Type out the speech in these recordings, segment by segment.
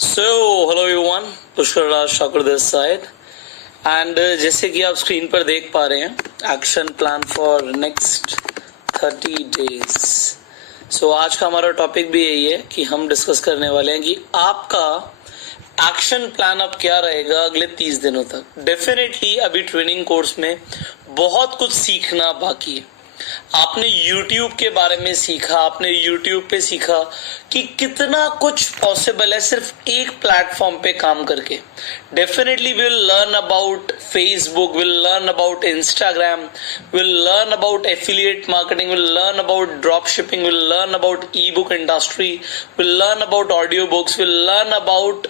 So hello everyone, Pushkar Raj Thakur this side and जैसे कि आप स्क्रीन पर देख पा रहे हैं action plan for next 30 days. So आज का हमारा टॉपिक भी यही है कि हम डिस्कस करने वाले हैं कि आपका एक्शन प्लान अब क्या रहेगा अगले 30 दिनों तक। डेफिनेटली अभी ट्रेनिंग कोर्स में बहुत कुछ सीखना बाकी है। आपने YouTube के बारे में सीखा, आपने YouTube पे सीखा कि कितना कुछ पॉसिबल है सिर्फ एक प्लेटफॉर्म पे काम करके। Definitely will learn about Facebook, will learn about Instagram, will learn about affiliate marketing, will learn about drop shipping, will learn about E book industry, will learn about audio books, will learn about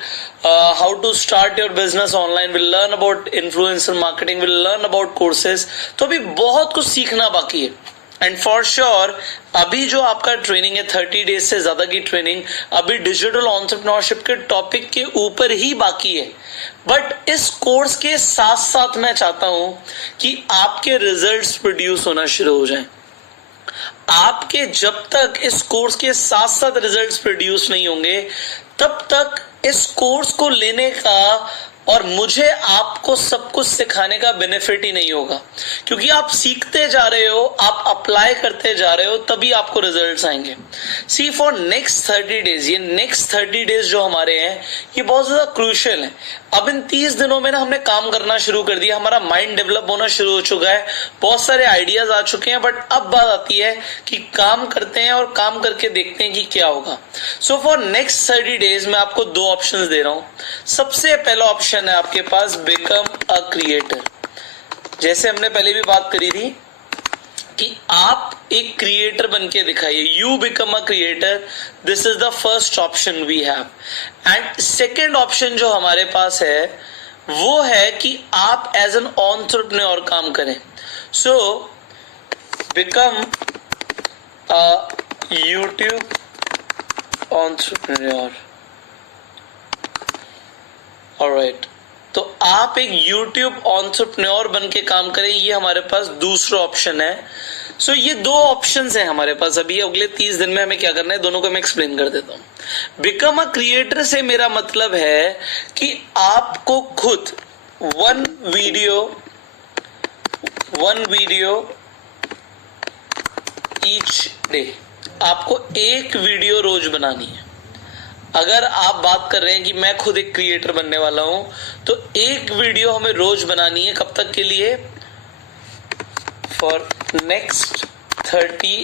how to start your business online, will learn about influencer marketing, will learn about courses। तो अभी बहुत कुछ सीखना बाकी है and for sure अभी जो आपका ट्रेनिंग है 30 डेज से ज्यादा की ट्रेनिंग अभी डिजिटल एंटरप्रेन्योरशिप के टॉपिक के ऊपर ही बाकी है। बट इस कोर्स के साथ साथ मैं चाहता हूं कि आपके रिजल्ट्स प्रोड्यूस होना शुरू हो जाएं। आपके जब तक इस कोर्स के साथ साथ रिजल्ट्स प्रोड्यूस नहीं होंगे तब तक इस कोर्स को लेने का और मुझे आपको सब कुछ सिखाने का बेनिफिट ही नहीं होगा, क्योंकि आप सीखते जा रहे हो, आप अप्लाई करते जा रहे हो, तभी आपको रिजल्ट्स आएंगे। सी फॉर नेक्स्ट 30 डेज, ये नेक्स्ट 30 डेज जो हमारे हैं ये बहुत ज्यादा क्रूशियल है। अब इन 30 दिनों में ना हमने काम करना शुरू कर दिया, हमारा माइंड डेवलप होना शुरू हो चुका है, बहुत सारे आइडियाज आ चुके हैं। बट अब बात आती है कि काम करते हैं और काम करके देखते हैं कि क्या होगा। सो फॉर नेक्स्ट 30 डेज मैं आपको दो ऑप्शंस दे रहा हूं। सबसे पहला ऑप्शन है आपके पास बिकम अ क्रिएटर। जैसे हमने पहले भी बात करी थी कि आप एक क्रिएटर बन के दिखाइए, you become a creator. This is the first option we have. And second option जो हमारे पास है वो है कि आप एज एन एंटरप्रेन्योर काम करें। So become a YouTube entrepreneur. Alright, तो आप एक YouTube एंटरप्रेन्योर बन के काम करें, ये हमारे पास दूसरा ऑप्शन है। सो ये दो ऑप्शंस हैं हमारे पास अभी। अगले 30 दिन में हमें क्या करना है दोनों को मैं एक्सप्लेन कर देता हूं। बिकम अ क्रिएटर से मेरा मतलब है कि आपको खुद वन वीडियो ईच डे, आपको एक वीडियो रोज बनानी है। अगर आप बात कर रहे हैं कि मैं खुद एक क्रिएटर बनने वाला हूं तो एक वीडियो हमें रोज बनानी है। कब तक के लिए? For next 30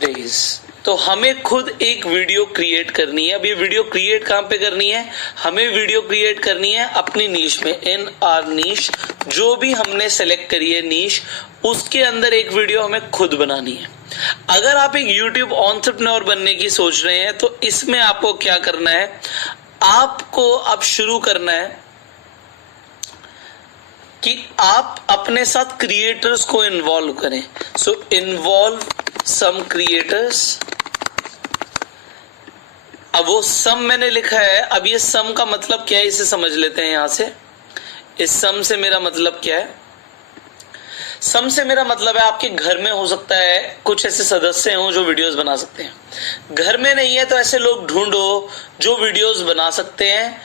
days. तो हमें खुद एक वीडियो क्रिएट करनी है। अब ये वीडियो क्रिएट कहां पे करनी है? हमें वीडियो क्रिएट करनी है अपनी नीश में, इन आर नीश। जो भी हमने सेलेक्ट करी है नीश, उसके अंदर एक वीडियो हमें खुद बनानी है। अगर आप एक YouTube एंटरप्रेन्योर बनने की सोच रहे हैं तो इसमें आपको क्या करना है? आपको अब शुरू करना है कि आप अपने साथ क्रिएटर्स को इन्वॉल्व करें। So involve some creators. अब वो सम मैंने लिखा है, अब ये सम का मतलब क्या है इसे समझ लेते हैं। यहां से इस सम से मेरा मतलब क्या है? सम से मेरा मतलब है आपके घर में हो सकता है कुछ ऐसे सदस्य हों जो वीडियोस बना सकते हैं। घर में नहीं है तो ऐसे लोग ढूंढो जो वीडियोस बना सकते हैं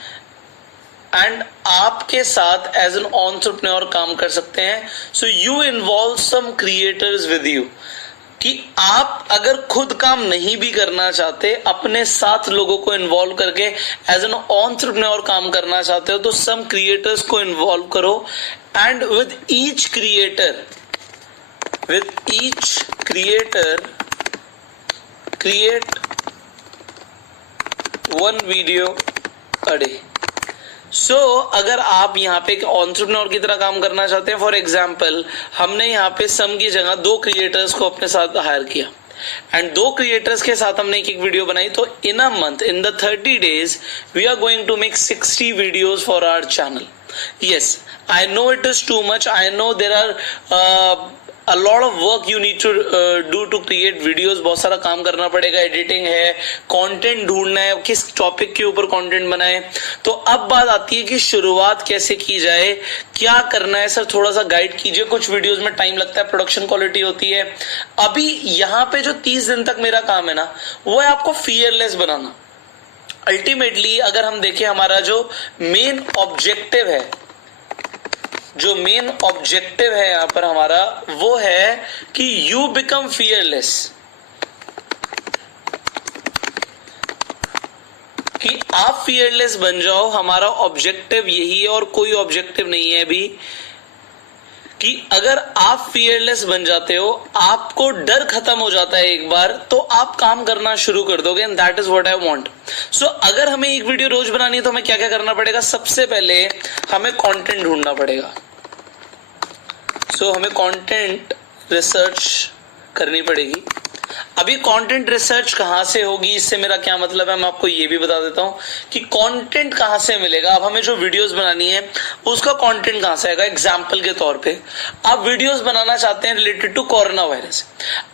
एंड आपके साथ एज एन एंटरप्रेन्योर काम कर सकते हैं। So you involve some creators with you, कि आप अगर खुद काम नहीं भी करना चाहते, अपने साथ लोगों को इन्वॉल्व करके एज एन एंटरप्रेन्योर काम करना चाहते हो तो सम क्रिएटर्स को इन्वॉल्व करो। And with each creator create one video a day. So अगर आप यहाँ पे एक एंटरप्रेन्योर की तरह काम करना चाहते हैं, फॉर एग्जाम्पल हमने यहाँ पे सम की जगह दो क्रिएटर्स को अपने साथ हायर किया एंड दो क्रिएटर्स के साथ हमने एक वीडियो बनाई। तो in a month, in the 30 days we are going to make 60 videos for our channel. Yes, I know it is too much. I know there are a lot of work you need to do to create videos। बहुत सारा काम करना पड़ेगा, editing है, content ढूंढना है, किस topic के ऊपर कंटेंट बनाए। तो अब बात आती है कि शुरुआत कैसे की जाए, क्या करना है। सर थोड़ा सा गाइड कीजिए। कुछ वीडियोस में टाइम लगता है, प्रोडक्शन क्वालिटी होती है। अभी यहाँ पे जो 30 दिन तक मेरा काम है ना, वो है आपको फियरलेस बनाना। अल्टीमेटली अगर हम देखें हमारा जो मेन ऑब्जेक्टिव है, जो मेन ऑब्जेक्टिव है यहां पर हमारा, वो है कि यू बिकम फियरलेस, कि आप फियरलेस बन जाओ। हमारा ऑब्जेक्टिव यही है और कोई ऑब्जेक्टिव नहीं है अभी, कि अगर आप फियरलेस बन जाते हो, आपको डर खत्म हो जाता है एक बार, तो आप काम करना शुरू कर दोगे। And that is what I want. So अगर हमें एक वीडियो रोज बनानी है तो हमें क्या क्या करना पड़ेगा? सबसे पहले हमें कंटेंट ढूंढना पड़ेगा। सो हमें कंटेंट रिसर्च करनी पड़ेगी। अभी कंटेंट रिसर्च कहां से होगी, इससे मेरा क्या मतलब है, मैं आपको ये भी बता देता हूं कि कंटेंट कहां से मिलेगा। अब हमें जो वीडियोस बनानी है उसका कंटेंट कहां से आएगा? एग्जांपल के तौर पे आप वीडियोस बनाना चाहते हैं रिलेटेड टू कोरोना वायरस।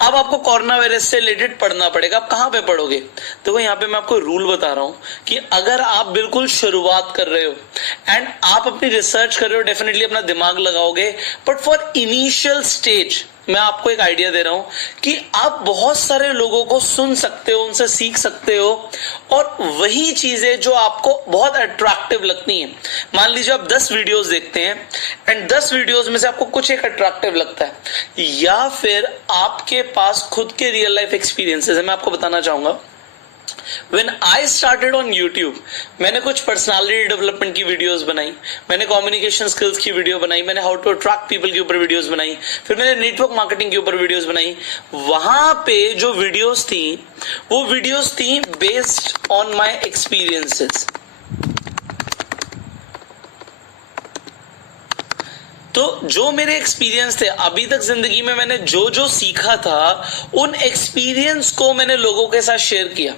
अब आपको कोरोना वायरस से रिलेटेड पढ़ना पड़ेगा। आप कहां पे पढ़ोगे? देखो यहां पे मैं आपको रूल बता रहा हूं कि अगर आप बिल्कुल शुरुआत कर रहे हो एंड आप अपनी रिसर्च कर रहे हो, डेफिनेटली अपना दिमाग लगाओगे, बट फॉर इनिशियल स्टेज मैं आपको एक आइडिया दे रहा हूं कि आप बहुत सारे लोगों को सुन सकते हो, उनसे सीख सकते हो, और वही चीजें जो आपको बहुत अट्रैक्टिव लगती हैं। मान लीजिए आप 10 वीडियोस देखते हैं एंड 10 वीडियोस में से आपको कुछ एक अट्रैक्टिव लगता है, या फिर आपके पास खुद के रियल लाइफ एक्सपीरियंसेस है। मैं आपको बताना चाहूंगा, When I started on YouTube, मैंने कुछ पर्सनालिटी डेवलपमेंट की वीडियोस बनाई, मैंने कम्युनिकेशन स्किल्स की वीडियो बनाई, मैंने हाउ टू अट्रैक्ट पीपल के ऊपर वीडियोस बनाई, फिर मैंने नेटवर्क मार्केटिंग के ऊपर वीडियोस बनाई। वहां पे जो वीडियोस थी वो वीडियोस थी बेस्ड ऑन माय एक्सपीरियंसेस। तो जो मेरे एक्सपीरियंस थे अभी तक जिंदगी में, मैंने जो जो सीखा था उन एक्सपीरियंस को मैंने लोगों के साथ शेयर किया।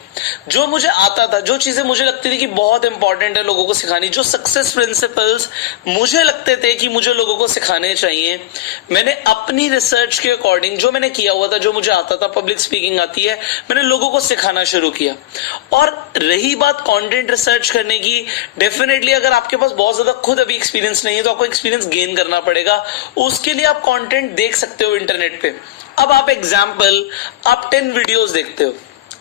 जो मुझे आता था, जो चीजें मुझे लगती थी कि बहुत इंपॉर्टेंट है लोगों को सिखानी, जो सक्सेस प्रिंसिपल्स मुझे लगते थे कि मुझे लोगों को सिखाने चाहिए, मैंने अपनी रिसर्च के अकॉर्डिंग जो मैंने किया हुआ था, जो मुझे आता था, पब्लिक स्पीकिंग आती है, मैंने लोगों को सिखाना शुरू किया। और रही बात कंटेंट रिसर्च करने की, डेफिनेटली अगर आपके पास बहुत ज्यादा खुद अभी एक्सपीरियंस नहीं है तो आपको एक्सपीरियंस गेन करना पड़ेगा। उसके लिए आप कंटेंट देख सकते हो इंटरनेट पे। अब आप एग्जांपल, आप 10 वीडियोस देखते हो,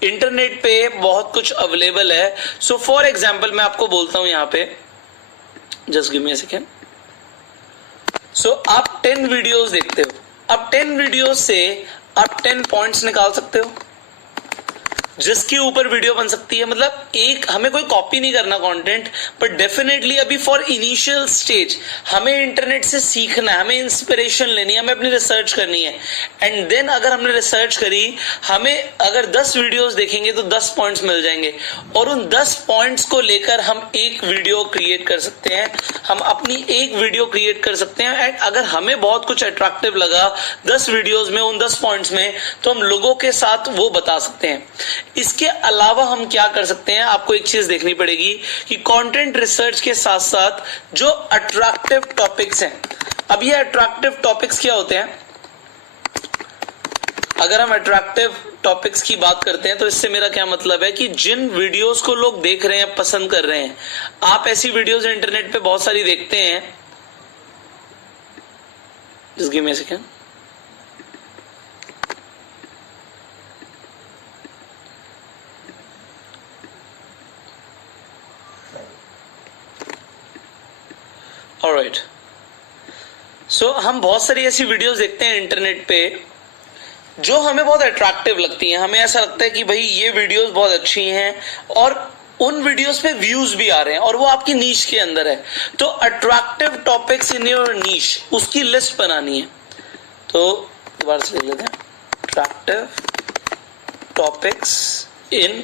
इंटरनेट पे बहुत कुछ अवेलेबल है। सो फॉर एग्जांपल मैं आपको बोलता हूं यहां पे, just give me a second. So आप 10 वीडियोस देखते हो, अब 10 वीडियोस से आप 10 पॉइंट्स निकाल सकते हो जिसके ऊपर वीडियो बन सकती है। मतलब एक, हमें कोई कॉपी नहीं करना कंटेंट, बट डेफिनेटली अभी फॉर इनिशियल स्टेज हमें इंटरनेट से सीखना है, हमें इंस्पिरेशन लेनी है, हमें अपनी रिसर्च करनी है। एंड देन अगर हमने रिसर्च करी, हमें अगर 10 वीडियोस देखेंगे तो 10 पॉइंट्स मिल जाएंगे, और उन 10 पॉइंट्स को लेकर हम एक वीडियो क्रिएट कर सकते हैं, हम अपनी एक वीडियो क्रिएट कर सकते हैं। एंड अगर हमें बहुत कुछ अट्रैक्टिव लगा 10 वीडियोस में, उन 10 पॉइंट्स में, तो हम लोगों के साथ वो बता सकते हैं। इसके अलावा हम क्या कर सकते हैं, आपको एक चीज देखनी पड़ेगी कि कंटेंट रिसर्च के साथ साथ जो अट्रैक्टिव टॉपिक्स हैं, अब ये अट्रैक्टिव टॉपिक्स क्या होते हैं? अगर हम अट्रैक्टिव टॉपिक्स की बात करते हैं तो इससे मेरा क्या मतलब है कि जिन वीडियोस को लोग देख रहे हैं, पसंद कर रहे हैं, आप ऐसी वीडियोस इंटरनेट पे बहुत सारी देखते हैं। Just give me a second. Alright, so हम बहुत सारी ऐसी वीडियोस देखते हैं इंटरनेट पे जो हमें बहुत अट्रैक्टिव लगती हैं। हमें ऐसा लगता है कि भाई ये वीडियोस बहुत अच्छी हैं, और उन वीडियोस पे व्यूज भी आ रहे हैं, और वो आपकी नीश के अंदर है। तो attractive topics in your niche, उसकी लिस्ट बनानी है। तो दोबारा से लिख लेते हैं, attractive topics in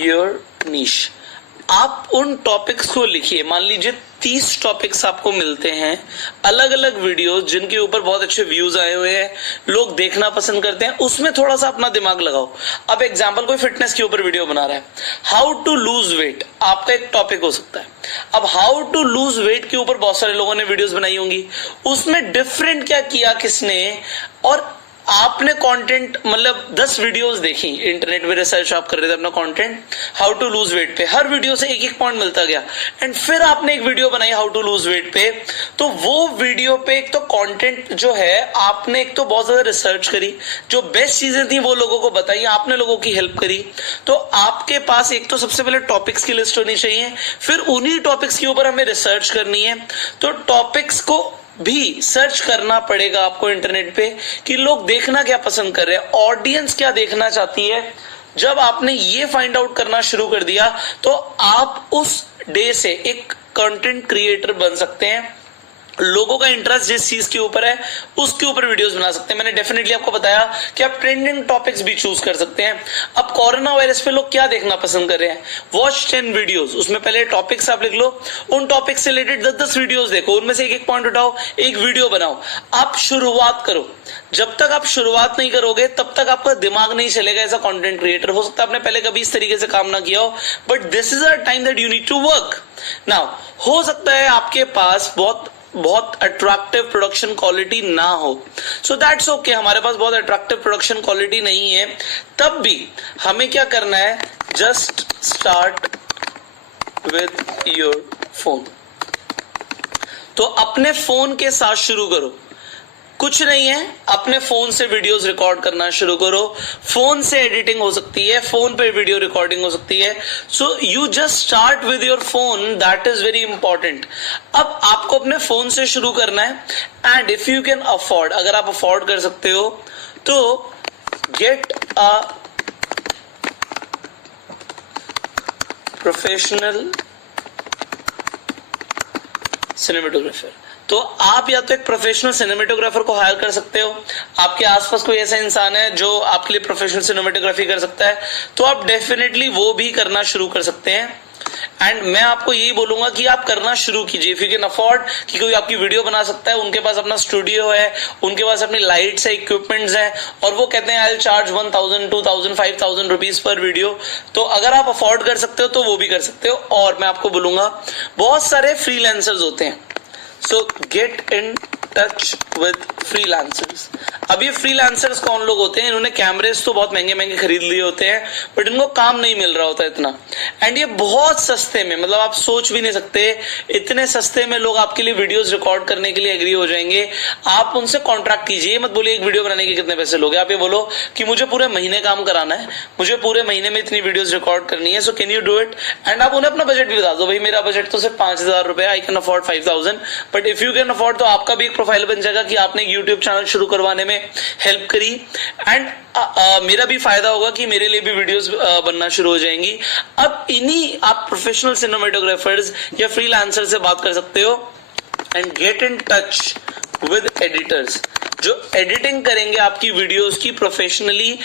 your niche. आप उन टॉपिक्स को लिखिए। मान लीजिए 30 टॉपिक्स आपको मिलते हैं, अलग अलग वीडियोस जिनके ऊपर बहुत अच्छे व्यूज आए हुए हैं, लोग देखना पसंद करते हैं, उसमें थोड़ा सा अपना दिमाग लगाओ। अब एग्जांपल, कोई फिटनेस के ऊपर वीडियो बना रहा है, हाउ टू लूज वेट आपका एक टॉपिक हो सकता है। अब हाउ टू लूज वेट के ऊपर बहुत सारे लोगों ने वीडियोस बनाई होंगी, उसमें डिफरेंट क्या किया किसने, और आपने कंटेंट मतलब 10 वीडियोस देखी, इंटरनेट पे रिसर्च आप कर रहे थे अपना content how to lose weight पे, हर वीडियो से एक एक पॉइंट मिलता गया, एंड फिर आपने एक वीडियो बनाई हाउ टू लूज वेट पे, तो वो वीडियो पे एक तो कंटेंट जो है आपने एक तो बहुत ज्यादा रिसर्च करी, जो बेस्ट चीजें थी वो लोगों को बताई, आपने लोगों की हेल्प करी, तो आपके पास एक तो सबसे पहले टॉपिक्स की लिस्ट होनी चाहिए, फिर उन्हीं टॉपिक्स के ऊपर हमें रिसर्च करनी है, तो टॉपिक्स को भी सर्च करना पड़ेगा आपको इंटरनेट पे कि लोग देखना क्या पसंद कर रहे हैं, ऑडियंस क्या देखना चाहती है। जब आपने ये फाइंड आउट करना शुरू कर दिया तो आप उस डे से एक कंटेंट क्रिएटर बन सकते हैं, लोगों का इंटरेस्ट जिस चीज के ऊपर है उसके ऊपर वीडियोस बना सकते हैं। मैंने डेफिनेटली आपको बताया कि आप ट्रेंडिंग टॉपिक्स भी चूज कर सकते हैं। अब कोरोना वायरस पे लोग क्या देखना पसंद कर रहे हैं, वॉच 10 वीडियोस, उसमें पहले टॉपिक्स आप लिख लो, उन टॉपिक से रिलेटेड 10-10 वीडियोस देखो, उनमें से एक एक पॉइंट उठाओ, एक वीडियो बनाओ, आप शुरुआत करो। जब तक आप शुरुआत नहीं करोगे तब तक आपका दिमाग नहीं चलेगा एज अ कंटेंट क्रिएटर। हो सकता है आपने पहले कभी इस तरीके से काम ना किया हो, but this is a time that you need to work now. हो सकता है आपके पास बहुत अट्रैक्टिव प्रोडक्शन क्वालिटी ना हो, सो दैट्स ओके, हमारे पास बहुत अट्रैक्टिव प्रोडक्शन क्वालिटी नहीं है, तब भी हमें क्या करना है, just start with your phone. तो अपने फोन के साथ शुरू करो, कुछ नहीं है, अपने फोन से वीडियोस रिकॉर्ड करना शुरू करो, फोन से एडिटिंग हो सकती है, फोन पे वीडियो रिकॉर्डिंग हो सकती है, so you just start with your phone, that is very important. अब आपको अपने फोन से शुरू करना है, and if you can afford, अगर आप अफोर्ड कर सकते हो तो गेट अ प्रोफेशनल सिनेमेटोग्राफर। तो आप या तो एक प्रोफेशनल सिनेमेटोग्राफर को हायर कर सकते हो, आपके आसपास कोई ऐसा इंसान है जो आपके लिए प्रोफेशनल सिनेमेटोग्राफी कर सकता है, तो आप डेफिनेटली वो भी करना शुरू कर सकते हैं। एंड मैं आपको यही बोलूंगा कि आप करना शुरू कीजिए, इफ यू कैन अफोर्ड, कि कोई आपकी वीडियो बना सकता है, उनके पास अपना स्टूडियो है, उनके पास अपनी लाइट्स है, इक्विपमेंट्स हैं, और वो कहते हैं I will charge 1000, 2000, 5000 rupees per video, तो अगर आप अफोर्ड कर सकते हो तो वो भी कर सकते हो। और मैं आपको बोलूंगा बहुत सारे फ्रीलांसर्स होते हैं, so get in touch with freelancers। अब ये फ्रीलांसर्स कौन लोग होते हैं, इन्होंने कैमरेज तो बहुत महंगे महंगे खरीद लिए होते हैं, बट इनको काम नहीं मिल रहा होता इतना, एंड ये बहुत सस्ते में, मतलब आप सोच भी नहीं सकते इतने सस्ते में लोग आपके लिए वीडियोस रिकॉर्ड करने के लिए एग्री हो जाएंगे। आप उनसे कॉन्ट्रैक्ट कीजिए, मत बोलिए एक वीडियो बनाने के कितने पैसे लोगे, आप ये बोलो कि मुझे पूरे महीने काम कराना है, मुझे पूरे महीने में इतनी वीडियोस रिकॉर्ड करनी है, so can you do it. And आप उन्हें अपना बजट भी बता दो, भाई मेरा बजट तो सिर्फ 5000 रुपए, I can afford 5000, but if you can afford, तो आपका भी एक प्रोफाइल बन जाएगा कि आपने एक यूट्यूब चैनल शुरू करवाने में हेल्प करी, एंड मेरा भी फायदा होगा कि मेरे लिए भी वीडियोस बनना शुरू हो जाएंगी। अब इन्हीं आप प्रोफेशनल सिनेमेटोग्राफर्स या फ्रीलांसर से बात कर सकते हो, and get in touch with editors जो एडिटिंग करेंगे आपकी वीडियोस की प्रोफेशनली,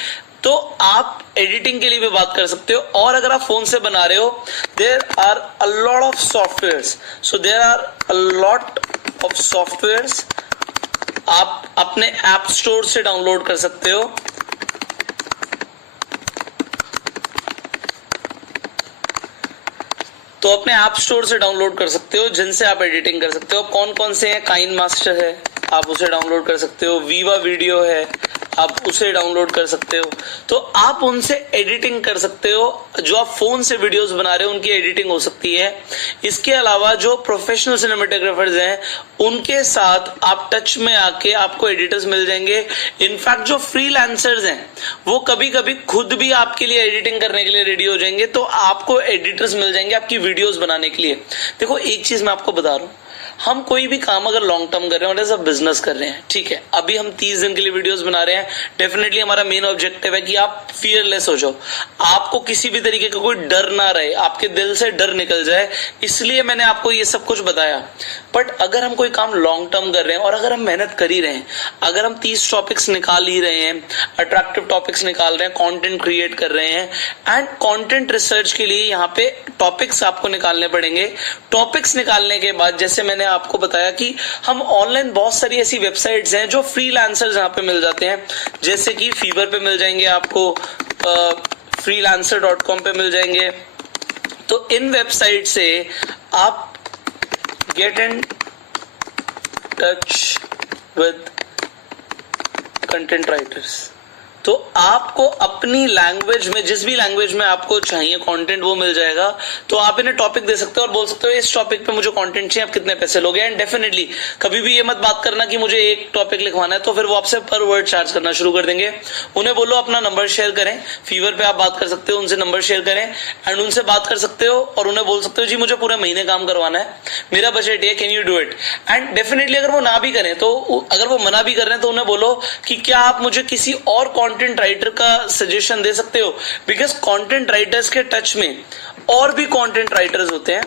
तो आप एडिटिंग के लिए भी बात कर सकते हो। और अगर आप फोन से बना रहे हो, there are a lot of softwares, so there are a lot of softwares, आप अपने ऐप स्टोर से डाउनलोड कर सकते हो। तो अपने ऐप स्टोर से डाउनलोड कर सकते हो जिनसे आप एडिटिंग कर सकते हो। कौन कौन से हैं, काइन मास्टर है, आप उसे डाउनलोड कर सकते हो, वीवा वीडियो है, आप उसे डाउनलोड कर सकते हो, तो आप उनसे एडिटिंग कर सकते हो। जो आप फोन से वीडियोस बना रहे हो उनकी एडिटिंग हो सकती है। इसके अलावा जो प्रोफेशनल सिनेमेटोग्राफर्स हैं उनके साथ आप टच में आके आपको एडिटर्स मिल जाएंगे। इनफैक्ट जो फ्रीलांसर्स हैं वो कभी कभी खुद भी आपके लिए एडिटिंग करने के लिए रेडी हो जाएंगे, तो आपको एडिटर्स मिल जाएंगे आपकी वीडियोस बनाने के लिए। देखो एक चीज मैं आपको बता रहा हूँ, हम कोई भी काम अगर लॉन्ग टर्म कर रहे हैं और एज अ बिजनेस कर रहे हैं, ठीक है, अभी हम 30 दिन के लिए वीडियोस बना रहे हैं, डेफिनेटली हमारा मेन ऑब्जेक्टिव है कि आप फियरलेस हो जाओ, आपको किसी भी तरीके का कोई डर ना रहे, आपके दिल से डर निकल जाए, इसलिए मैंने आपको ये सब कुछ बताया। बट अगर हम कोई काम लॉन्ग टर्म कर रहे हैं और अगर हम मेहनत कर ही रहे हैं, अगर हम 30 टॉपिक्स निकाल ही रहे हैं, अट्रैक्टिव टॉपिक्स निकाल रहे हैं, कंटेंट क्रिएट कर रहे हैं, एंड कंटेंट रिसर्च के लिए यहाँ पे टॉपिक्स आपको निकालने पड़ेंगे। टॉपिक्स निकालने के बाद जैसे मैंने आपको बताया कि हम ऑनलाइन बहुत सारी ऐसी वेबसाइट्स हैं जो फ्रीलांसर्स यहाँ पे मिल जाते हैं, जैसे कि फीवर पे मिल जाएंगे आपको, freelancer.com पे मिल जाएंगे। तो इन वेबसाइट से आप get in touch with content writers. तो आपको अपनी लैंग्वेज में, जिस भी लैंग्वेज में आपको चाहिए कंटेंट, वो मिल जाएगा। तो आप इन्हें टॉपिक दे सकते हो और बोल सकते हो इस टॉपिक पे मुझे कंटेंट चाहिए, आप कितने पैसे लोगे। एंड डेफिनेटली कभी भी ये मत बात करना कि मुझे एक टॉपिक लिखवाना है, तो फिर वो आपसे पर वर्ड चार्ज करना शुरू कर देंगे। उन्हें बोलो अपना नंबर शेयर करें, फीवर पे आप बात कर सकते हो, उनसे नंबर शेयर करें एंड उनसे बात कर सकते हो और उन्हें बोल सकते हो जी मुझे पूरे महीने काम करवाना है, मेरा बजट है, can you do it. And definitely अगर वो ना भी करें, तो अगर वो मना भी कर रहे हैं तो उन्हें बोलो कि क्या आप मुझे किसी और कंटेंट राइटर का सजेशन दे सकते हो, बिकॉज कंटेंट राइटर्स के टच में और भी कंटेंट राइटर्स होते हैं।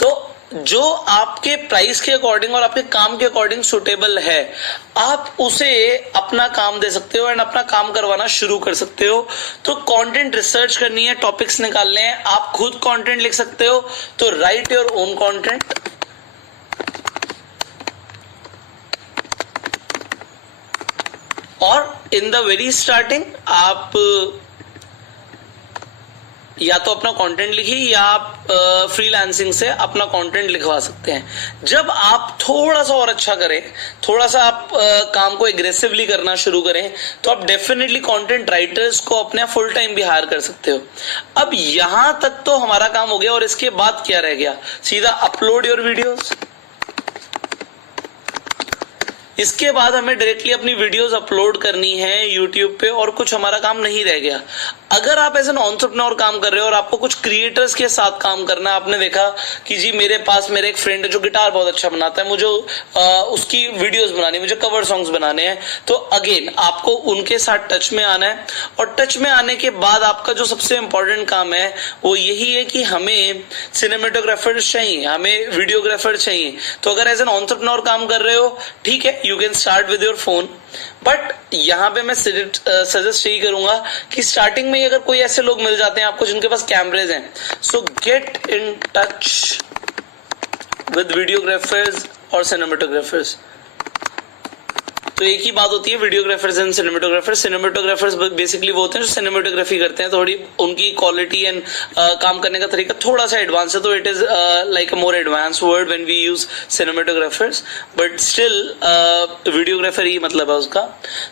तो जो आपके प्राइस के अकॉर्डिंग और आपके काम के अकॉर्डिंग सुटेबल है, आप उसे अपना काम दे सकते हो एंड अपना काम करवाना शुरू कर सकते हो। तो कंटेंट रिसर्च करनी है, टॉपिक्स निकालने हैं, आप खुद कंटेंट लिख सकते हो, तो राइट योर ओन कंटेंट। और इन द वेरी स्टार्टिंग आप या तो अपना कंटेंट लिखिए या आप फ्रीलांसिंग से अपना कंटेंट लिखवा सकते हैं। जब आप थोड़ा सा और अच्छा करें, थोड़ा सा आप काम को एग्रेसिवली करना शुरू करें, तो आप डेफिनेटली कंटेंट राइटर्स को अपने फुल टाइम भी हायर कर सकते हो। अब यहां तक तो हमारा काम हो गया और इसके बाद क्या रह गया, सीधा अपलोड योर वीडियोस। इसके बाद हमें डायरेक्टली अपनी वीडियोस अपलोड करनी है यूट्यूब पे और कुछ हमारा काम नहीं रह गया। अगर आप एज एन एंटरप्रेन्योर काम कर रहे हो और आपको कुछ क्रिएटर्स के साथ काम करना है, आपने देखा कि जी मेरे पास मेरे एक फ्रेंड है जो गिटार बहुत अच्छा बनाता है, मुझे उसकी वीडियोस बनानी, मुझे कवर सॉन्ग्स बनाने हैं, तो अगेन आपको उनके साथ टच में आना है। और टच में आने के बाद आपका जो सबसे इंपॉर्टेंट काम है वो यही है कि हमें सिनेमेटोग्राफर्स चाहिए, हमें वीडियोग्राफर चाहिए। तो अगर एज एन एंटरप्रेन्योर काम कर रहे हो, ठीक है, you can start with your phone, but यहां पे मैं सजेस्ट यही करूंगा कि स्टार्टिंग में अगर कोई ऐसे लोग मिल जाते हैं आपको जिनके पास कैमरेज हैं, सो get in touch with videographers और सिनेमेटोग्राफर्स। तो एक ही बात होती है videographers and cinematographers. Cinematographers basically वो होते हैं जो सिनेमेटोग्राफी करते हैं, थोड़ी उनकी क्वालिटी एंड काम करने का तरीका थोड़ा सा एडवांस है, तो it is like a more advance word when we use cinematographers, but still videographer ही मतलब है उसका।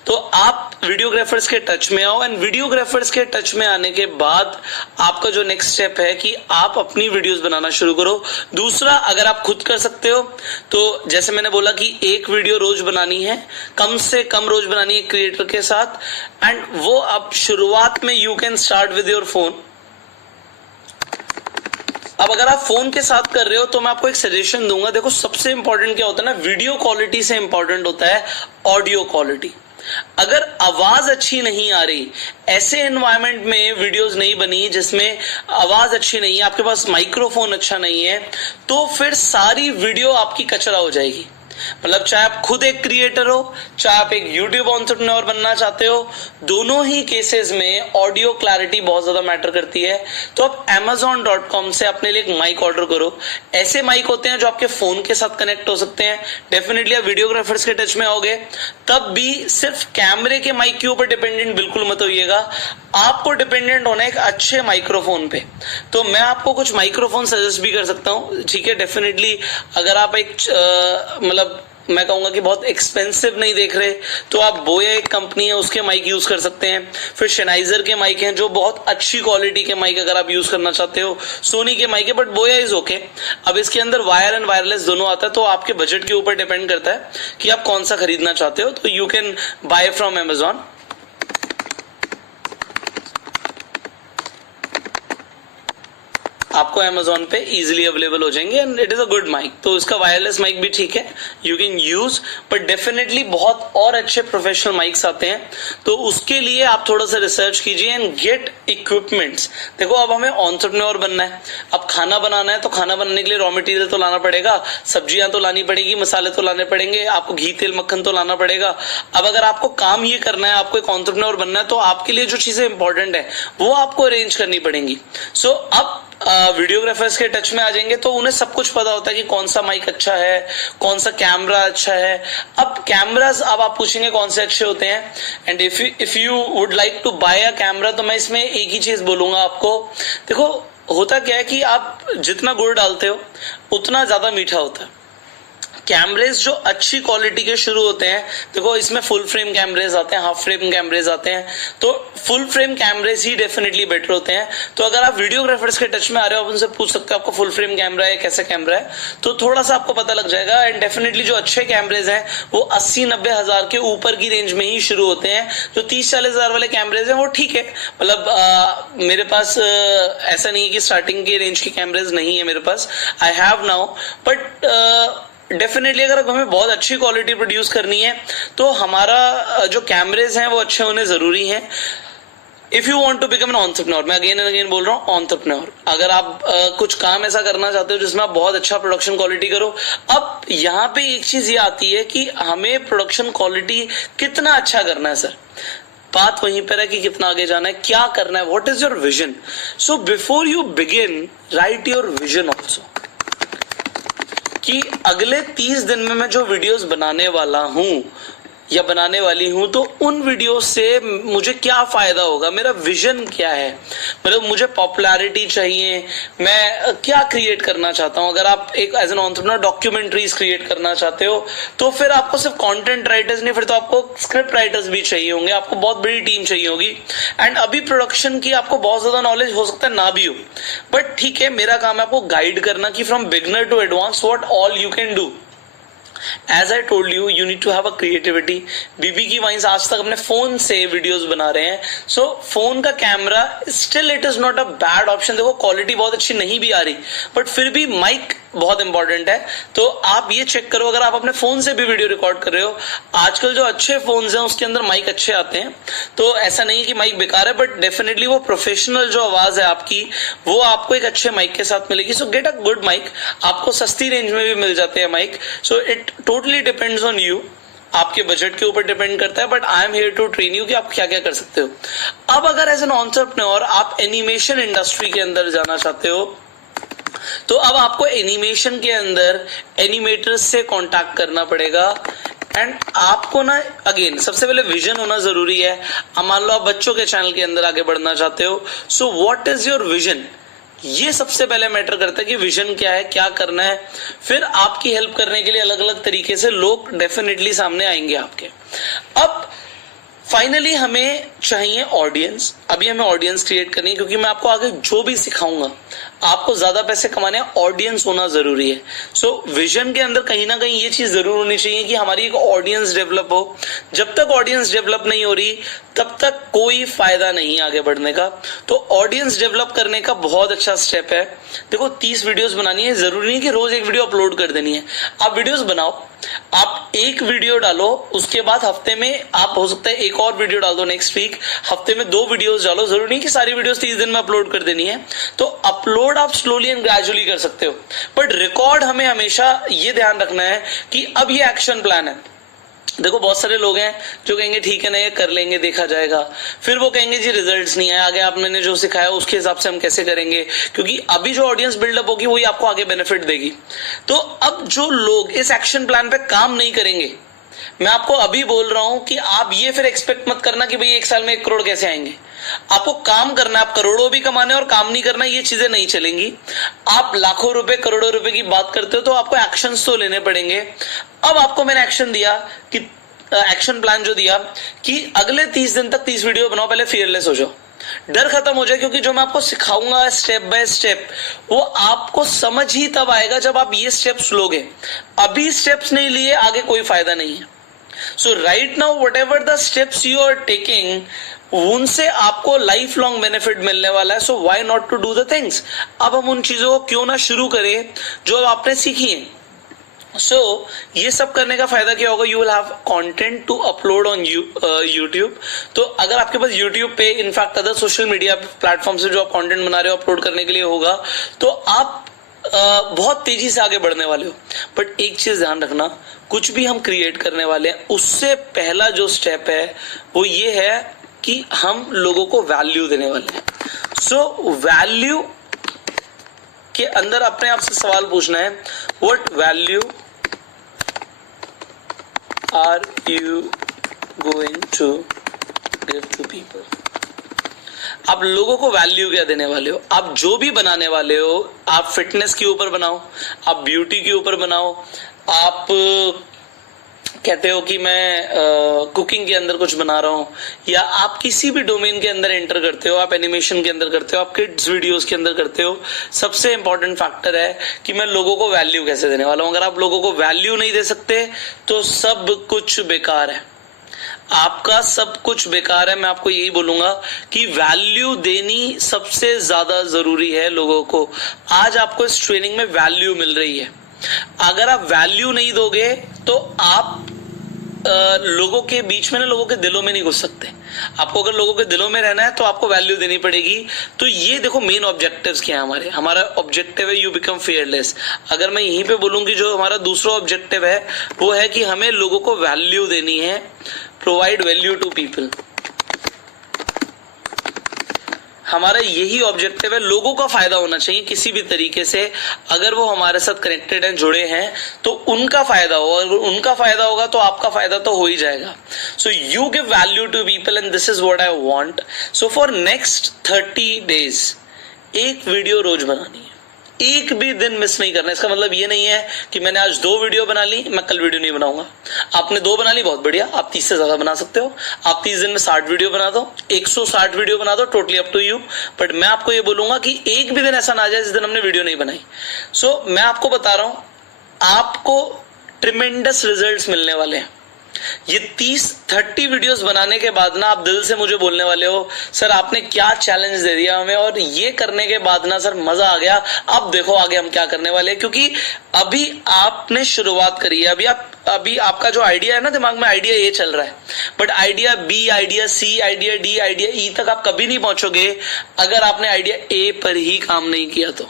तो आप वीडियोग्राफर्स के टच में आओ एंड वीडियोग्राफर्स के टच में आने के बाद आपका जो नेक्स्ट स्टेप है कि आप अपनी वीडियोस बनाना शुरू करो। दूसरा, अगर आप खुद कर सकते हो तो जैसे मैंने बोला कि एक वीडियो रोज बनानी है, कम से कम रोज बनानी है क्रिएटर के साथ, एंड वो आप शुरुआत में you can start with your phone. अब अगर आप फोन के साथ कर रहे हो तो मैं आपको एक सजेशन दूंगा। देखो सबसे इंपॉर्टेंट क्या होता है ना, वीडियो क्वालिटी से इंपॉर्टेंट होता है ऑडियो क्वालिटी। अगर आवाज अच्छी नहीं आ रही, ऐसे एनवायरनमेंट में वीडियोस नहीं बनी जिसमें आवाज अच्छी नहीं है, आपके पास माइक्रोफोन अच्छा नहीं है, तो फिर सारी वीडियो आपकी कचरा हो जाएगी। मतलब चाहे आप खुद एक क्रिएटर हो, चाहे आप एक यूट्यूब एंटरप्रेन्योर बनना चाहते हो, दोनों ही केसेस में ऑडियो क्लैरिटी बहुत ज्यादा मैटर करती है। तो आप Amazon.com से अपने लिए एक माइक ऑर्डर करो। ऐसे माइक होते हैं जो आपके फोन के साथ कनेक्ट हो सकते हैं। डेफिनेटली आप वीडियोग्राफर्स के टच में आओगे, तब भी सिर्फ कैमरे के माइक के ऊपर डिपेंडेंट बिल्कुल मत होइएगा, आपको डिपेंडेंट होना है एक अच्छे माइक्रोफोन पे। तो मैं आपको कुछ माइक्रोफोन सजेस्ट भी कर सकता हूँ, ठीक है। डेफिनेटली अगर आप एक मतलब मैं कहूंगा कि बहुत एक्सपेंसिव नहीं देख रहे, तो आप बोया एक कंपनी है उसके माइक यूज कर सकते हैं। फिर शेनाइजर के माइक हैं जो बहुत अच्छी क्वालिटी के माइक अगर आप यूज करना चाहते हो। सोनी के माइक है बट बोया इज ओके। अब इसके अंदर वायर एंड वायरलेस दोनों आता है, तो आपके बजट के ऊपर डिपेंड करता है कि आप कौन सा खरीदना चाहते हो। तो you can buy from Amazon। आपको Amazon पे इजीली अवेलेबल हो जाएंगे and it is a good mic. तो इसका वायरलेस माइक भी ठीक है, you can use, but definitely बहुत और अच्छे प्रोफेशनल माइक्स आते हैं, तो उसके लिए आप थोड़ा सा रिसर्च कीजिए एंड गेट इक्विपमेंट्स। देखो अब हमें एंटरप्रेन्योर बनना है, अब खाना बनाना है, तो खाना बनाने के लिए रॉ मटेरियल तो लाना पड़ेगा, सब्जियां तो लानी पड़ेगी, मसाले तो लाने पड़ेंगे, आपको घी तेल मक्खन तो लाना पड़ेगा। अब अगर आपको काम ये करना है, आपको एक एंटरप्रेन्योर बनना है, तो आपके लिए जो चीजें इंपॉर्टेंट है वो आपको अरेंज करनी पड़ेंगी। सो अब वीडियोग्राफर्स के टच में आ जाएंगे तो उन्हें सब कुछ पता होता है कि कौन सा माइक अच्छा है, कौन सा कैमरा अच्छा है। अब कैमरास अब आप पूछेंगे कौन से अच्छे होते हैं, and if you would like to buy a camera, तो मैं इसमें एक ही चीज बोलूंगा आपको। देखो होता क्या है कि आप जितना गुड़ डालते हो उतना ज्यादा मीठा होता है। कैमरेज जो अच्छी क्वालिटी के शुरू होते हैं, देखो इसमें फुल फ्रेम कैमरेज आते हैं, हाफ फ्रेम कैमरेज आते हैं, तो फुल फ्रेम कैमरेज ही डेफिनेटली बेटर होते हैं। तो अगर आप वीडियोग्राफर्स के टच में आ रहे हो, आप उनसे पूछ सकते हो आपको फुल फ्रेम कैमरा है, कैसा कैमरा है, तो थोड़ा सा आपको पता लग जाएगा। एंड डेफिनेटली जो अच्छे कैमरेज हैं वो 80-90 हजार के ऊपर की रेंज में ही शुरू होते हैं। जो 30-40 हजार वाले कैमरेज हैं वो ठीक है, मतलब मेरे पास ऐसा नहीं है कि स्टार्टिंग की रेंज के कैमरेज नहीं है मेरे पास, I have now, but definitely अगर हमें बहुत अच्छी क्वालिटी प्रोड्यूस करनी है तो हमारा जो कैमरेज हैं वो अच्छे होने जरूरी हैं। If you want to become an entrepreneur, मैं अगेन एंड अगेन बोल रहा हूँ एंटरप्रेन्योर, अगर आप कुछ काम ऐसा करना चाहते हो जिसमें आप बहुत अच्छा प्रोडक्शन क्वालिटी करो। अब यहाँ पे एक चीज ये आती है कि हमें प्रोडक्शन क्वालिटी कितना अच्छा करना है सर, बात वहीं पर है कि कितना आगे जाना है, क्या करना है, what is your vision. So before you begin right your vision also, कि अगले 30 दिन में मैं जो वीडियोस बनाने वाला हूं या बनाने वाली हूं, तो उन वीडियो से मुझे क्या फायदा होगा, मेरा विजन क्या है, मतलब मुझे पॉपुलैरिटी चाहिए, मैं क्या क्रिएट करना चाहता हूं। अगर आप एक as an entrepreneur documentaries create करना चाहते हो तो फिर आपको सिर्फ कंटेंट राइटर्स नहीं, फिर तो आपको स्क्रिप्ट राइटर्स भी चाहिए होंगे, आपको बहुत बड़ी टीम चाहिए होगी। एंड अभी प्रोडक्शन की आपको बहुत ज्यादा नॉलेज हो सकता है ना भी हो, बट ठीक है, मेरा काम है आपको गाइड करना कि from beginner to advance what all you can do. As I told you, you need to have a creativity. बीबी की वाइन्स आज तक अपने फोन से वीडियोस बना रहे हैं, सो फोन का camera still it is not a bad option. देखो क्वालिटी बहुत अच्छी नहीं भी आ रही, बट फिर भी माइक बहुत इंपॉर्टेंट है। तो आप ये चेक करो, अगर आप अपने फोन से भी वीडियो रिकॉर्ड कर रहे हो, आजकल जो अच्छे फोन्स हैं उसके अंदर माइक अच्छे आते हैं, तो ऐसा नहीं कि माइक बेकार है, बट डेफिनेटली वो प्रोफेशनल जो आवाज है आपकी वो आपको एक अच्छे माइक के साथ मिलेगी। So get a good mic, आपको सस्ती रेंज में भी मिल जाते हैं mic. So it totally depends on you, आपके बजट के ऊपर डिपेंड करता है, but I am here to train you कि आप क्या क्या कर सकते हो। अब अगर एज एन एंटरप्रेन्योर आप एनिमेशन इंडस्ट्री के अंदर जाना चाहते हो, तो अब आपको एनिमेशन के अंदर एनिमेटर्स से कांटेक्ट करना पड़ेगा। एंड आपको ना अगेन सबसे पहले विजन होना जरूरी है। अब मान लो आप बच्चों के चैनल के अंदर आगे बढ़ना चाहते हो, so what is your vision, ये सबसे पहले मैटर करता है कि विजन क्या है, क्या करना है। फिर आपकी हेल्प करने के लिए अलग अलग तरीके से लोग डेफिनेटली सामने आएंगे आपके। अब फाइनली हमें चाहिए ऑडियंस। अभी हमें ऑडियंस क्रिएट करनी है, क्योंकि मैं आपको आगे जो भी सिखाऊंगा आपको ज्यादा पैसे कमाने हैं, ऑडियंस होना जरूरी है। सो विजन के अंदर कहीं ना कहीं ये चीज जरूर होनी चाहिए कि हमारी एक ऑडियंस डेवलप हो। जब तक ऑडियंस डेवलप नहीं हो रही तब तक कोई फायदा नहीं आगे बढ़ने का। तो ऑडियंस डेवलप करने का बहुत अच्छा स्टेप है। देखो 30 वीडियोस बनानी है, जरूरी नहीं कि रोज एक वीडियो अपलोड कर देनी है। आप वीडियोस बनाओ, आप एक वीडियो डालो, उसके बाद हफ्ते में आप हो सकता है एक और वीडियो डाल दो, नेक्स्ट वीक हफ्ते में 2 वीडियोस डालो। जरूरी नहीं कि सारी वीडियोस 30 दिन में अपलोड कर देनी है। तो अपलोड आप स्लोली एंड ग्रेजुअली कर सकते हो, बट रिकॉर्ड हमें हमेशा ये ध्यान रखना है कि अब ये एक्शन प्लान है। देखो बहुत सारे लोग हैं जो कहेंगे ठीक है ना ये कर लेंगे, देखा जाएगा, फिर वो कहेंगे जी रिजल्ट्स नहीं आए, आगे आपने जो सिखाया उसके हिसाब से हम कैसे करेंगे, क्योंकि अभी जो ऑडियंस बिल्डअप होगी वही आपको आगे बेनिफिट देगी। तो अब जो लोग इस एक्शन प्लान पे काम नहीं करेंगे, मैं आपको अभी बोल रहा हूं कि आप ये फिर एक्सपेक्ट मत करना कि भाई 1 साल में 1 करोड़ कैसे आएंगे। आपको काम करना है, आप करोड़ों भी कमाने और काम नहीं करना, ये चीजें नहीं चलेंगी। आप लाखों रुपए करोड़ों रुपए की बात करते हो तो आपको एक्शंस तो लेने पड़ेंगे। अब आपको मैंने एक्शन दिया कि एक्शन प्लान जो दिया कि अगले 30 दिन तक 30 वीडियो बनाओ, पहले फियरलेस हो जाओ, डर खत्म हो जाए, क्योंकि जो मैं आपको सिखाऊंगा स्टेप बाय स्टेप वो आपको समझ ही तब आएगा जब आप ये स्टेप्स लोगे। अभी स्टेप्स नहीं लिए आगे कोई फायदा नहीं है। So right now whatever the steps you are taking उनसे आपको लाइफ लॉन्ग बेनिफिट मिलने वाला है। So why not to do the things. अब हम उन चीजों को क्यों ना शुरू करें जो अब आपने सीखी है। ये सब करने का फायदा क्या होगा, you will have content to upload on YouTube. तो अगर आपके पास यूट्यूब पे in fact other social media platform से जो आप कंटेंट बना रहे हो अपलोड करने के लिए होगा, तो आप बहुत तेजी से आगे बढ़ने वाले हो। बट एक चीज ध्यान रखना, कुछ भी हम क्रिएट करने वाले हैं उससे पहला जो स्टेप है वो ये है कि हम लोगों को वैल्यू देने वाले हैं। सो वैल्यू के अंदर अपने आप से सवाल पूछना है, what value are you going to give to people. आप लोगों को वैल्यू क्या देने वाले हो। आप जो भी बनाने वाले हो, आप फिटनेस के ऊपर बनाओ, आप ब्यूटी के ऊपर बनाओ, आप कहते हो कि मैं कुकिंग के अंदर कुछ बना रहा हूं, या आप किसी भी डोमेन के अंदर एंटर करते हो, आप एनिमेशन के अंदर करते हो, आप किड्स वीडियोस के अंदर करते हो, सबसे इंपॉर्टेंट फैक्टर है कि मैं लोगों को वैल्यू कैसे देने वाला हूं। अगर आप लोगों को वैल्यू नहीं दे सकते तो सब कुछ बेकार है, आपका सब कुछ बेकार है। मैं आपको यही बोलूंगा कि वैल्यू देनी सबसे ज्यादा जरूरी है लोगों को। आज आपको इस ट्रेनिंग में वैल्यू मिल रही है, अगर आप वैल्यू नहीं दोगे तो आप लोगों के बीच में ना, लोगों के दिलों में नहीं घुस सकते। आपको अगर लोगों के दिलों में रहना है तो आपको वैल्यू देनी पड़ेगी। तो ये देखो मेन ऑब्जेक्टिव्स क्या है हमारा ऑब्जेक्टिव है यू बिकम फियरलेस। अगर मैं यहीं पे बोलूंगी जो हमारा दूसरा ऑब्जेक्टिव है वो है कि हमें लोगों को वैल्यू देनी है, प्रोवाइड वैल्यू टू पीपल। हमारा यही ऑब्जेक्टिव है, लोगों का फायदा होना चाहिए किसी भी तरीके से। अगर वो हमारे साथ कनेक्टेड हैं, जुड़े हैं, तो उनका फायदा हो, और उनका फायदा होगा तो आपका फायदा तो हो ही जाएगा। So you give value to people and this is what I want. So for next 30 days एक वीडियो रोज बनानी है, एक भी दिन मिस नहीं करना। इसका मतलब ये नहीं है कि मैंने आज 2 वीडियो बना ली, मैं कल वीडियो नहीं बनाऊंगा। आपने 2 बना ली, बहुत बढ़िया, आप 30 से ज्यादा बना सकते हो। आप 30 दिन में 60 वीडियो बना दो, 160 वीडियो बना दो, totally up to you. But मैं आपको ये बोलूंगा कि एक भी दिन ऐसा ना आ जाए जिस दिन हमने वीडियो नहीं बनाई। सो मैं आपको बता रहा हूं, आपको ट्रिमेंडस रिजल्ट्स मिलने वाले हैं। ये 30 वीडियोस बनाने के बाद ना आप दिल से मुझे बोलने वाले हो सर आपने क्या चैलेंज दे दिया हमें, और ये करने के बाद ना सर मजा आ गया। अब देखो आगे हम क्या करने वाले हैं, क्योंकि अभी आपने शुरुआत करी है। अभी आपका जो आइडिया है ना, दिमाग में आइडिया ये चल रहा है, but idea B, idea C, idea D, idea E तक आप कभी नहीं पहुंचोगे अगर आपने आइडिया ए पर ही काम नहीं किया तो।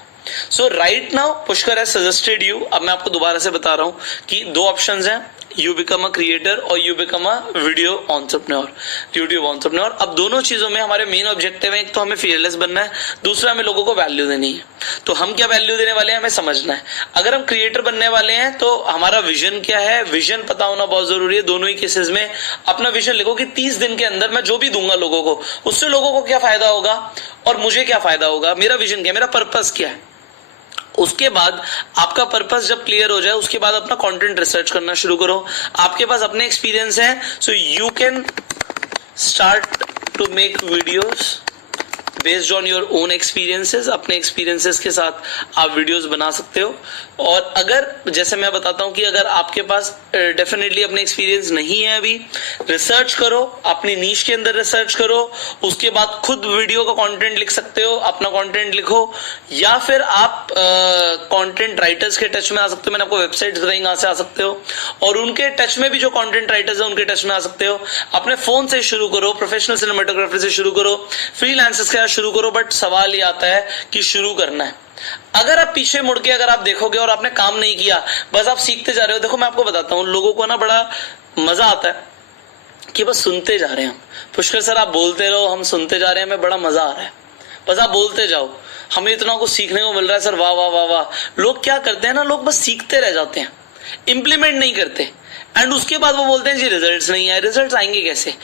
So right now Pushkar has suggested you, अब मैं आपको दोबारा से बता रहा हूं कि 2 ऑप्शंस हैं, यू बिकम अ क्रिएटर और you become a video entrepreneur, YouTube entrepreneur. अब दोनों चीजों में हमारे मेन ऑब्जेक्टिव है, एक तो हमें फियरलेस बनना है, दूसरा हमें लोगों को वैल्यू देनी है। तो हम क्या वैल्यू देने वाले हैं हमें समझना है। अगर हम क्रिएटर बनने वाले हैं तो हमारा विजन क्या है, विजन पता होना बहुत जरूरी है। दोनों ही केसेस में अपना विजन लिखो कि 30 दिन के अंदर मैं जो भी दूंगा लोगों को, उससे लोगों को क्या फायदा होगा और मुझे क्या फायदा होगा, मेरा विजन क्या है, मेरा पर्पस क्या है। उसके बाद आपका पर्पस जब क्लियर हो जाए उसके बाद अपना कंटेंट रिसर्च करना शुरू करो। आपके पास अपने एक्सपीरियंस है, so you can start to make videos based on your own experiences. अपने एक्सपीरियंसेस के साथ आप वीडियोस बना सकते हो। और अगर जैसे मैं बताता हूं कि अगर आपके पास डेफिनेटली अपने एक्सपीरियंस नहीं है अभी, रिसर्च करो, अपनी नीश के अंदर रिसर्च करो, उसके बाद खुद वीडियो का कंटेंट लिख सकते हो, अपना कंटेंट लिखो, या फिर आप कंटेंट राइटर्स के टच में आ सकते हो। मैंने आपको वेबसाइट्स बताई कहां से आ सकते हो, और उनके टच में भी जो कंटेंट राइटर्स है उनके टच में आ सकते हो। अपने फोन से शुरू करो, प्रोफेशनल सिनेमेटोग्राफर से शुरू करो, फ्रीलांसर्स के साथ शुरू करो। बट सवाल ये आता है कि शुरू करना है। अगर आप पीछे मुड़ के अगर आप देखोगे और आपने काम नहीं किया, बस आप सीखते जा रहे हो। देखो मैं आपको बताता हूं, लोगों को ना बड़ा मजा आता है कि बस सुनते जा रहे हैं हम। पुष्कर सर आप बोलते रहो, हम सुनते जा रहे हैं, हमें बड़ा मजा आ रहा है, बस आप बोलते जाओ, हमें इतना कुछ सीखने को मिल रहा है सर, वाह वाह वाह वाह। लोग क्या करते हैं ना, लोग बस सीखते रह जाते हैं, इंप्लीमेंट नहीं करते, एंड उसके बाद वो बोलते हैं जी रिजल्ट्स नहीं आए। रिजल्ट्स आएंगे कैसे?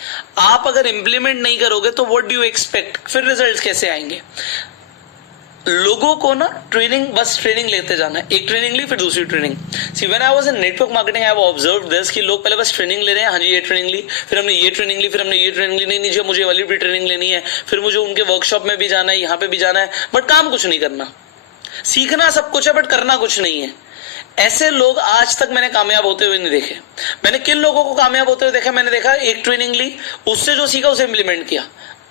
आप अगर इंप्लीमेंट नहीं करोगे तो व्हाट डू यू एक्सपेक्ट, फिर रिजल्ट्स कैसे आएंगे? लोगों को ना ट्रेनिंग, बस ट्रेनिंग लेते जाना है। एक ट्रेनिंग ली फिर दूसरी training. See when I was in network marketing I have observed this कि लोग पहले बस ट्रेनिंग ले रहे हैं, हाँ जी ये ट्रेनिंग ली, फिर हमने ये ट्रेनिंग ली, फिर हमने ये ट्रेनिंग ली, नहीं जी मुझे वाली भी ट्रेनिंग लेनी है, फिर मुझे उनके वर्कशॉप में भी जाना है, यहाँ पे भी जाना है, बट काम कुछ नहीं करना। सीखना सब कुछ है बट करना कुछ नहीं है। ऐसे लोग आज तक मैंने कामयाब होते हुए नहीं देखे। मैंने किन लोगों को कामयाब होते हुए देखा? मैंने देखा एक ट्रेनिंग ली, उससे जो सीखा उसे इंप्लीमेंट किया,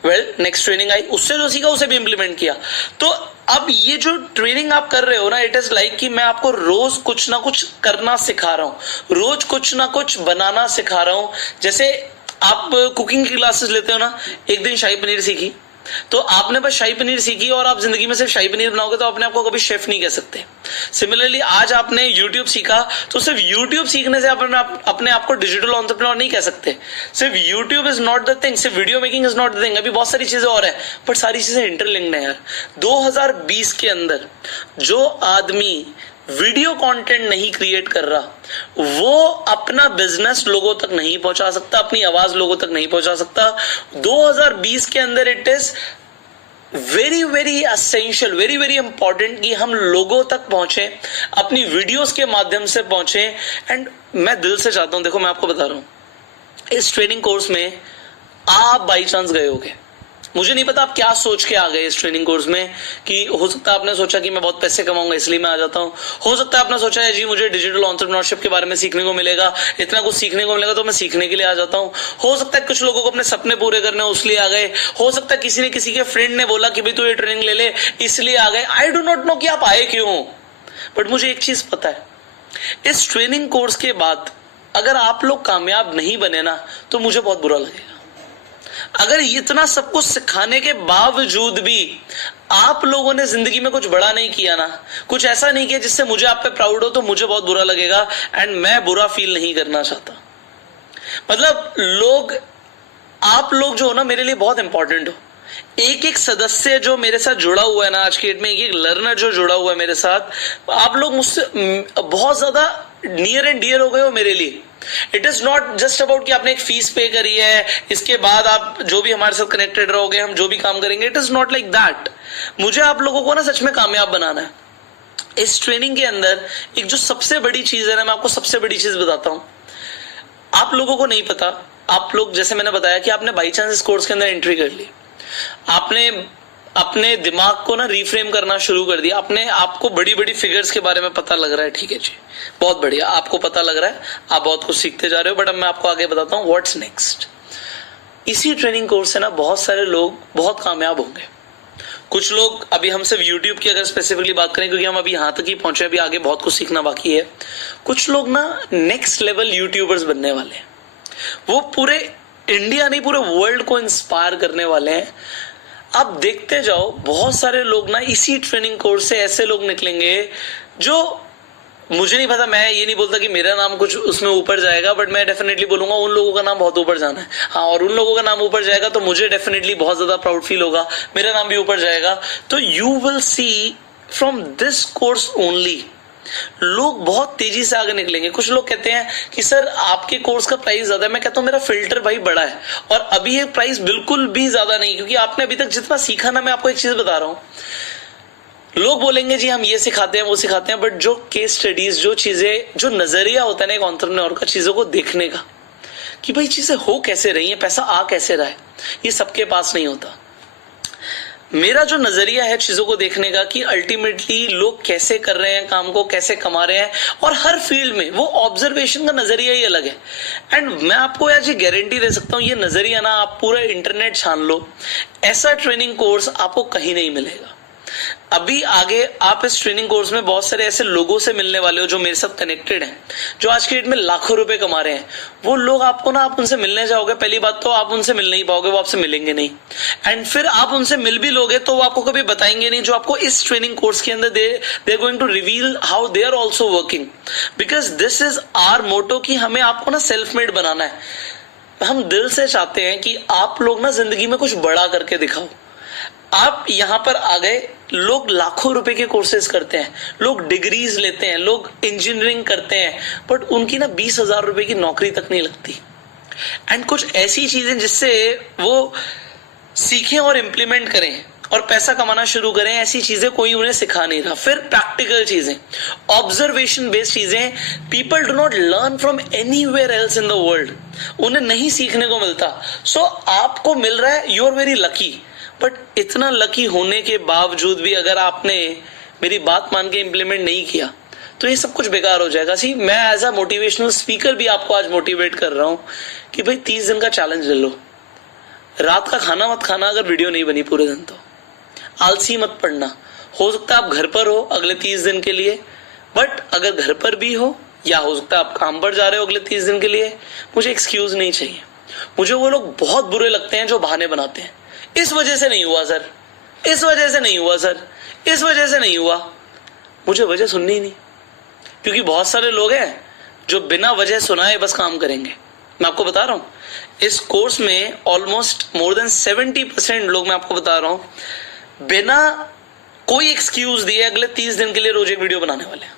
नेक्स्ट ट्रेनिंग आई, उससे जो सीखा उसे भी इंप्लीमेंट किया। तो अब ये जो ट्रेनिंग आप कर रहे हो ना, इट इज लाइक कि मैं आपको रोज कुछ ना कुछ करना सिखा रहा हूं, रोज कुछ ना कुछ बनाना सिखा रहा हूं। जैसे आप कुकिंग की क्लासेस लेते हो ना, एक दिन शाही पनीर सीखी तो आपने बस शाही पनीर सीखी और आप जिंदगी में सिर्फ शाही पनीर बनाओगे तो अपने आप को कभी शेफ नहीं कह सकते। सिमिलरली आज आपने YouTube सीखा तो सिर्फ YouTube सीखने से अपने आप को डिजिटल एंटरप्रेन्योर नहीं कह सकते। सिर्फ YouTube is not the thing, सिर्फ video making is not the thing. अभी बहुत सारी चीजें और है बट सारी चीजें इंटरलिंक्ड है यार। 2020 के अंदर जो आदमी वीडियो कंटेंट नहीं क्रिएट कर रहा वो अपना बिजनेस लोगों तक नहीं पहुंचा सकता, अपनी आवाज लोगों तक नहीं पहुंचा सकता। 2020 के अंदर it is very very essential, very very important कि हम लोगों तक पहुंचे, अपनी वीडियोस के माध्यम से पहुंचे। एंड मैं दिल से चाहता हूं, देखो मैं आपको बता रहा हूं, इस ट्रेनिंग कोर्स में आप बाई चांस गए होगे, मुझे नहीं पता आप क्या सोच के आ गए इस ट्रेनिंग कोर्स में, कि हो सकता है आपने सोचा कि मैं बहुत पैसे कमाऊंगा इसलिए मैं आ जाता हूं, हो सकता है आपने सोचा है जी मुझे डिजिटल एंटरप्रेन्योरशिप के बारे में सीखने को मिलेगा, इतना कुछ सीखने को मिलेगा तो मैं सीखने के लिए आ जाता हूं, हो सकता है कुछ लोगों को अपने सपने पूरे करने उसलिए आ गए, हो सकता है किसी ने किसी के फ्रेंड ने बोला कि भाई तू ये ट्रेनिंग ले ले इसलिए आ गए। आई डू नॉट नो कि आप आए क्यों, बट मुझे एक चीज पता है, इस ट्रेनिंग कोर्स के बाद अगर आप लोग कामयाब नहीं बने ना तो मुझे बहुत बुरा लगेगा। अगर इतना सब कुछ सिखाने के बावजूद भी आप लोगों ने जिंदगी में कुछ बड़ा नहीं किया ना, कुछ ऐसा नहीं किया जिससे मुझे आप पे प्राउड हो, तो मुझे बहुत बुरा लगेगा। एंड मैं बुरा फील नहीं करना चाहता। मतलब आप लोग जो हो ना मेरे लिए बहुत इंपॉर्टेंट हो। एक एक सदस्य जो मेरे साथ जुड़ा हुआ है ना आज की डेट में, एक एक लर्नर जो जुड़ा हुआ है मेरे साथ, आप लोग मुझसे बहुत ज्यादा नियर एंड डियर हो गए हो मेरे लिए। It is not just about कि आपने एक फीस पे करी है, इसके बाद आप जो भी हमारे साथ कनेक्टेड रहोगे, हम जो भी काम करेंगे, it is not like that. मुझे आप लोगों को ना सच में कामयाब बनाना है। इस ट्रेनिंग के अंदर एक जो सबसे बड़ी चीज है ना, मैं आपको सबसे बड़ी चीज बताता हूं, आप लोगों को नहीं पता। आप लोग, जैसे मैंने बताया कि आपने बाई चांस इस कोर्स के अंदर एंट्री कर ली, आपने अपने दिमाग को ना रिफ्रेम करना शुरू कर दिया, अपने आपको बड़ी बड़ी फिगर्स के बारे में पता लग रहा है, ठीक है जी, बहुत बढ़िया, आपको पता लग रहा है, आप बहुत कुछ सीखते जा रहे हो। बट अब मैं आपको आगे बताता हूं व्हाट्स नेक्स्ट। इसी ट्रेनिंग कोर्स से ना बहुत सारे लोग बहुत कामयाब होंगे। कुछ लोग, अभी हम सिर्फ यूट्यूब की अगर स्पेसिफिकली बात करें, क्योंकि हम अभी यहां तक ही पहुंचे, अभी आगे बहुत कुछ सीखना बाकी है। कुछ लोग ना नेक्स्ट लेवल यूट्यूबर्स बनने वाले हैं, वो पूरे इंडिया नहीं पूरे वर्ल्ड को इंस्पायर करने वाले हैं। आप देखते जाओ, बहुत सारे लोग ना इसी ट्रेनिंग कोर्स से ऐसे लोग निकलेंगे जो, मुझे नहीं पता, मैं ये नहीं बोलता कि मेरा नाम कुछ उसमें ऊपर जाएगा, बट मैं डेफिनेटली बोलूंगा उन लोगों का नाम बहुत ऊपर जाना है। हाँ, और उन लोगों का नाम ऊपर जाएगा तो मुझे डेफिनेटली बहुत ज्यादा प्राउड फील होगा, मेरा नाम भी ऊपर जाएगा। तो you will see from this course only लोग बहुत तेजी से आगे निकलेंगे। कुछ लोग कहते हैं कि सर आपके कोर्स का प्राइस ज्यादा है, मैं कहता हूं मेरा फिल्टर भाई बड़ा है, और अभी ये प्राइस बिल्कुल भी ज्यादा नहीं, क्योंकि आपने अभी तक जितना सीखा ना, मैं आपको एक चीज बता रहा हूं, लोग बोलेंगे जी हम ये सिखाते हैं वो सिखाते हैं, बट जो केस स्टडीज, जो चीजें, जो नजरिया होता है ना एक एंटरप्रेन्योर का चीजों को देखने का, कि भाई चीजें हो कैसे रही है, पैसा आ कैसे रहा है, ये सबके पास नहीं होता। मेरा जो नजरिया है चीजों को देखने का, कि अल्टीमेटली लोग कैसे कर रहे हैं काम को, कैसे कमा रहे हैं, और हर फील्ड में वो ऑब्जर्वेशन का नजरिया ही अलग है। एंड मैं आपको आज ये गारंटी दे सकता हूं, ये नजरिया ना आप पूरा इंटरनेट छान लो, ऐसा ट्रेनिंग कोर्स आपको कहीं नहीं मिलेगा। अभी आगे आप इस ट्रेनिंग कोर्स में बहुत सारे ऐसे लोगों से मिलने वाले हो जो मेरे साथ कनेक्टेड हैं, जो आज की डेट में लाखों रुपए कमा रहे हैं। वो लोग आपको ना, आप उनसे मिलने जाओगे, पहली बात तो आप उनसे मिल नहीं पाओगे, वो आपसे मिलेंगे नहीं। एंड फिर आप उनसे मिल भी लोगे तो वो आपको कभी बताएंगे नहीं जो आपको इस ट्रेनिंग कोर्स के अंदर they are going to reveal how they are also working, because this is our motto कि हमें आपको ना सेल्फ मेड बनाना है। हम दिल से चाहते हैं कि आप लोग ना जिंदगी में कुछ बड़ा करके दिखाओ। आप यहां पर आ गए, लोग लाखों रुपए के कोर्सेज करते हैं, लोग डिग्रीज लेते हैं, लोग इंजीनियरिंग करते हैं, बट उनकी ना 20,000 रुपए की नौकरी तक नहीं लगती। एंड कुछ ऐसी चीजें जिससे वो सीखें और इंप्लीमेंट करें और पैसा कमाना शुरू करें, ऐसी चीजें कोई उन्हें सिखा नहीं रहा। फिर प्रैक्टिकल चीजें, ऑब्जर्वेशन बेस्ड चीजें, people do not learn from anywhere else in the world, उन्हें नहीं सीखने को मिलता। सो आपको मिल रहा है, you are very lucky. But इतना लकी होने के बावजूद भी अगर आपने मेरी बात मान के इंप्लीमेंट नहीं किया तो ये सब कुछ बेकार हो जाएगा। सी, मैं एज अ मोटिवेशनल स्पीकर भी आपको आज मोटिवेट कर रहा हूं कि भाई 30 दिन का चैलेंज ले लो, रात का खाना मत खाना अगर वीडियो नहीं बनी पूरे दिन तो, आलसी मत पड़ना। हो सकता है आप घर पर हो अगले 30 दिन के लिए, बट अगर घर पर भी हो या हो सकता है आप काम पर जा रहे हो अगले 30 दिन के लिए, मुझे एक्सक्यूज नहीं चाहिए। मुझे वो लोग बहुत बुरे लगते हैं जो बहाने बनाते हैं, इस वजह से नहीं हुआ सर, इस वजह से नहीं हुआ सर, इस वजह से नहीं हुआ। मुझे वजह सुननी ही नहीं, क्योंकि बहुत सारे लोग हैं जो बिना वजह सुनाए बस काम करेंगे। मैं आपको बता रहा हूं, इस कोर्स में ऑलमोस्ट मोर देन 70% लोग, मैं आपको बता रहा हूं, बिना कोई एक्सक्यूज दिए अगले 30 दिन के लिए रोज एक वीडियो बनाने वाले हैं,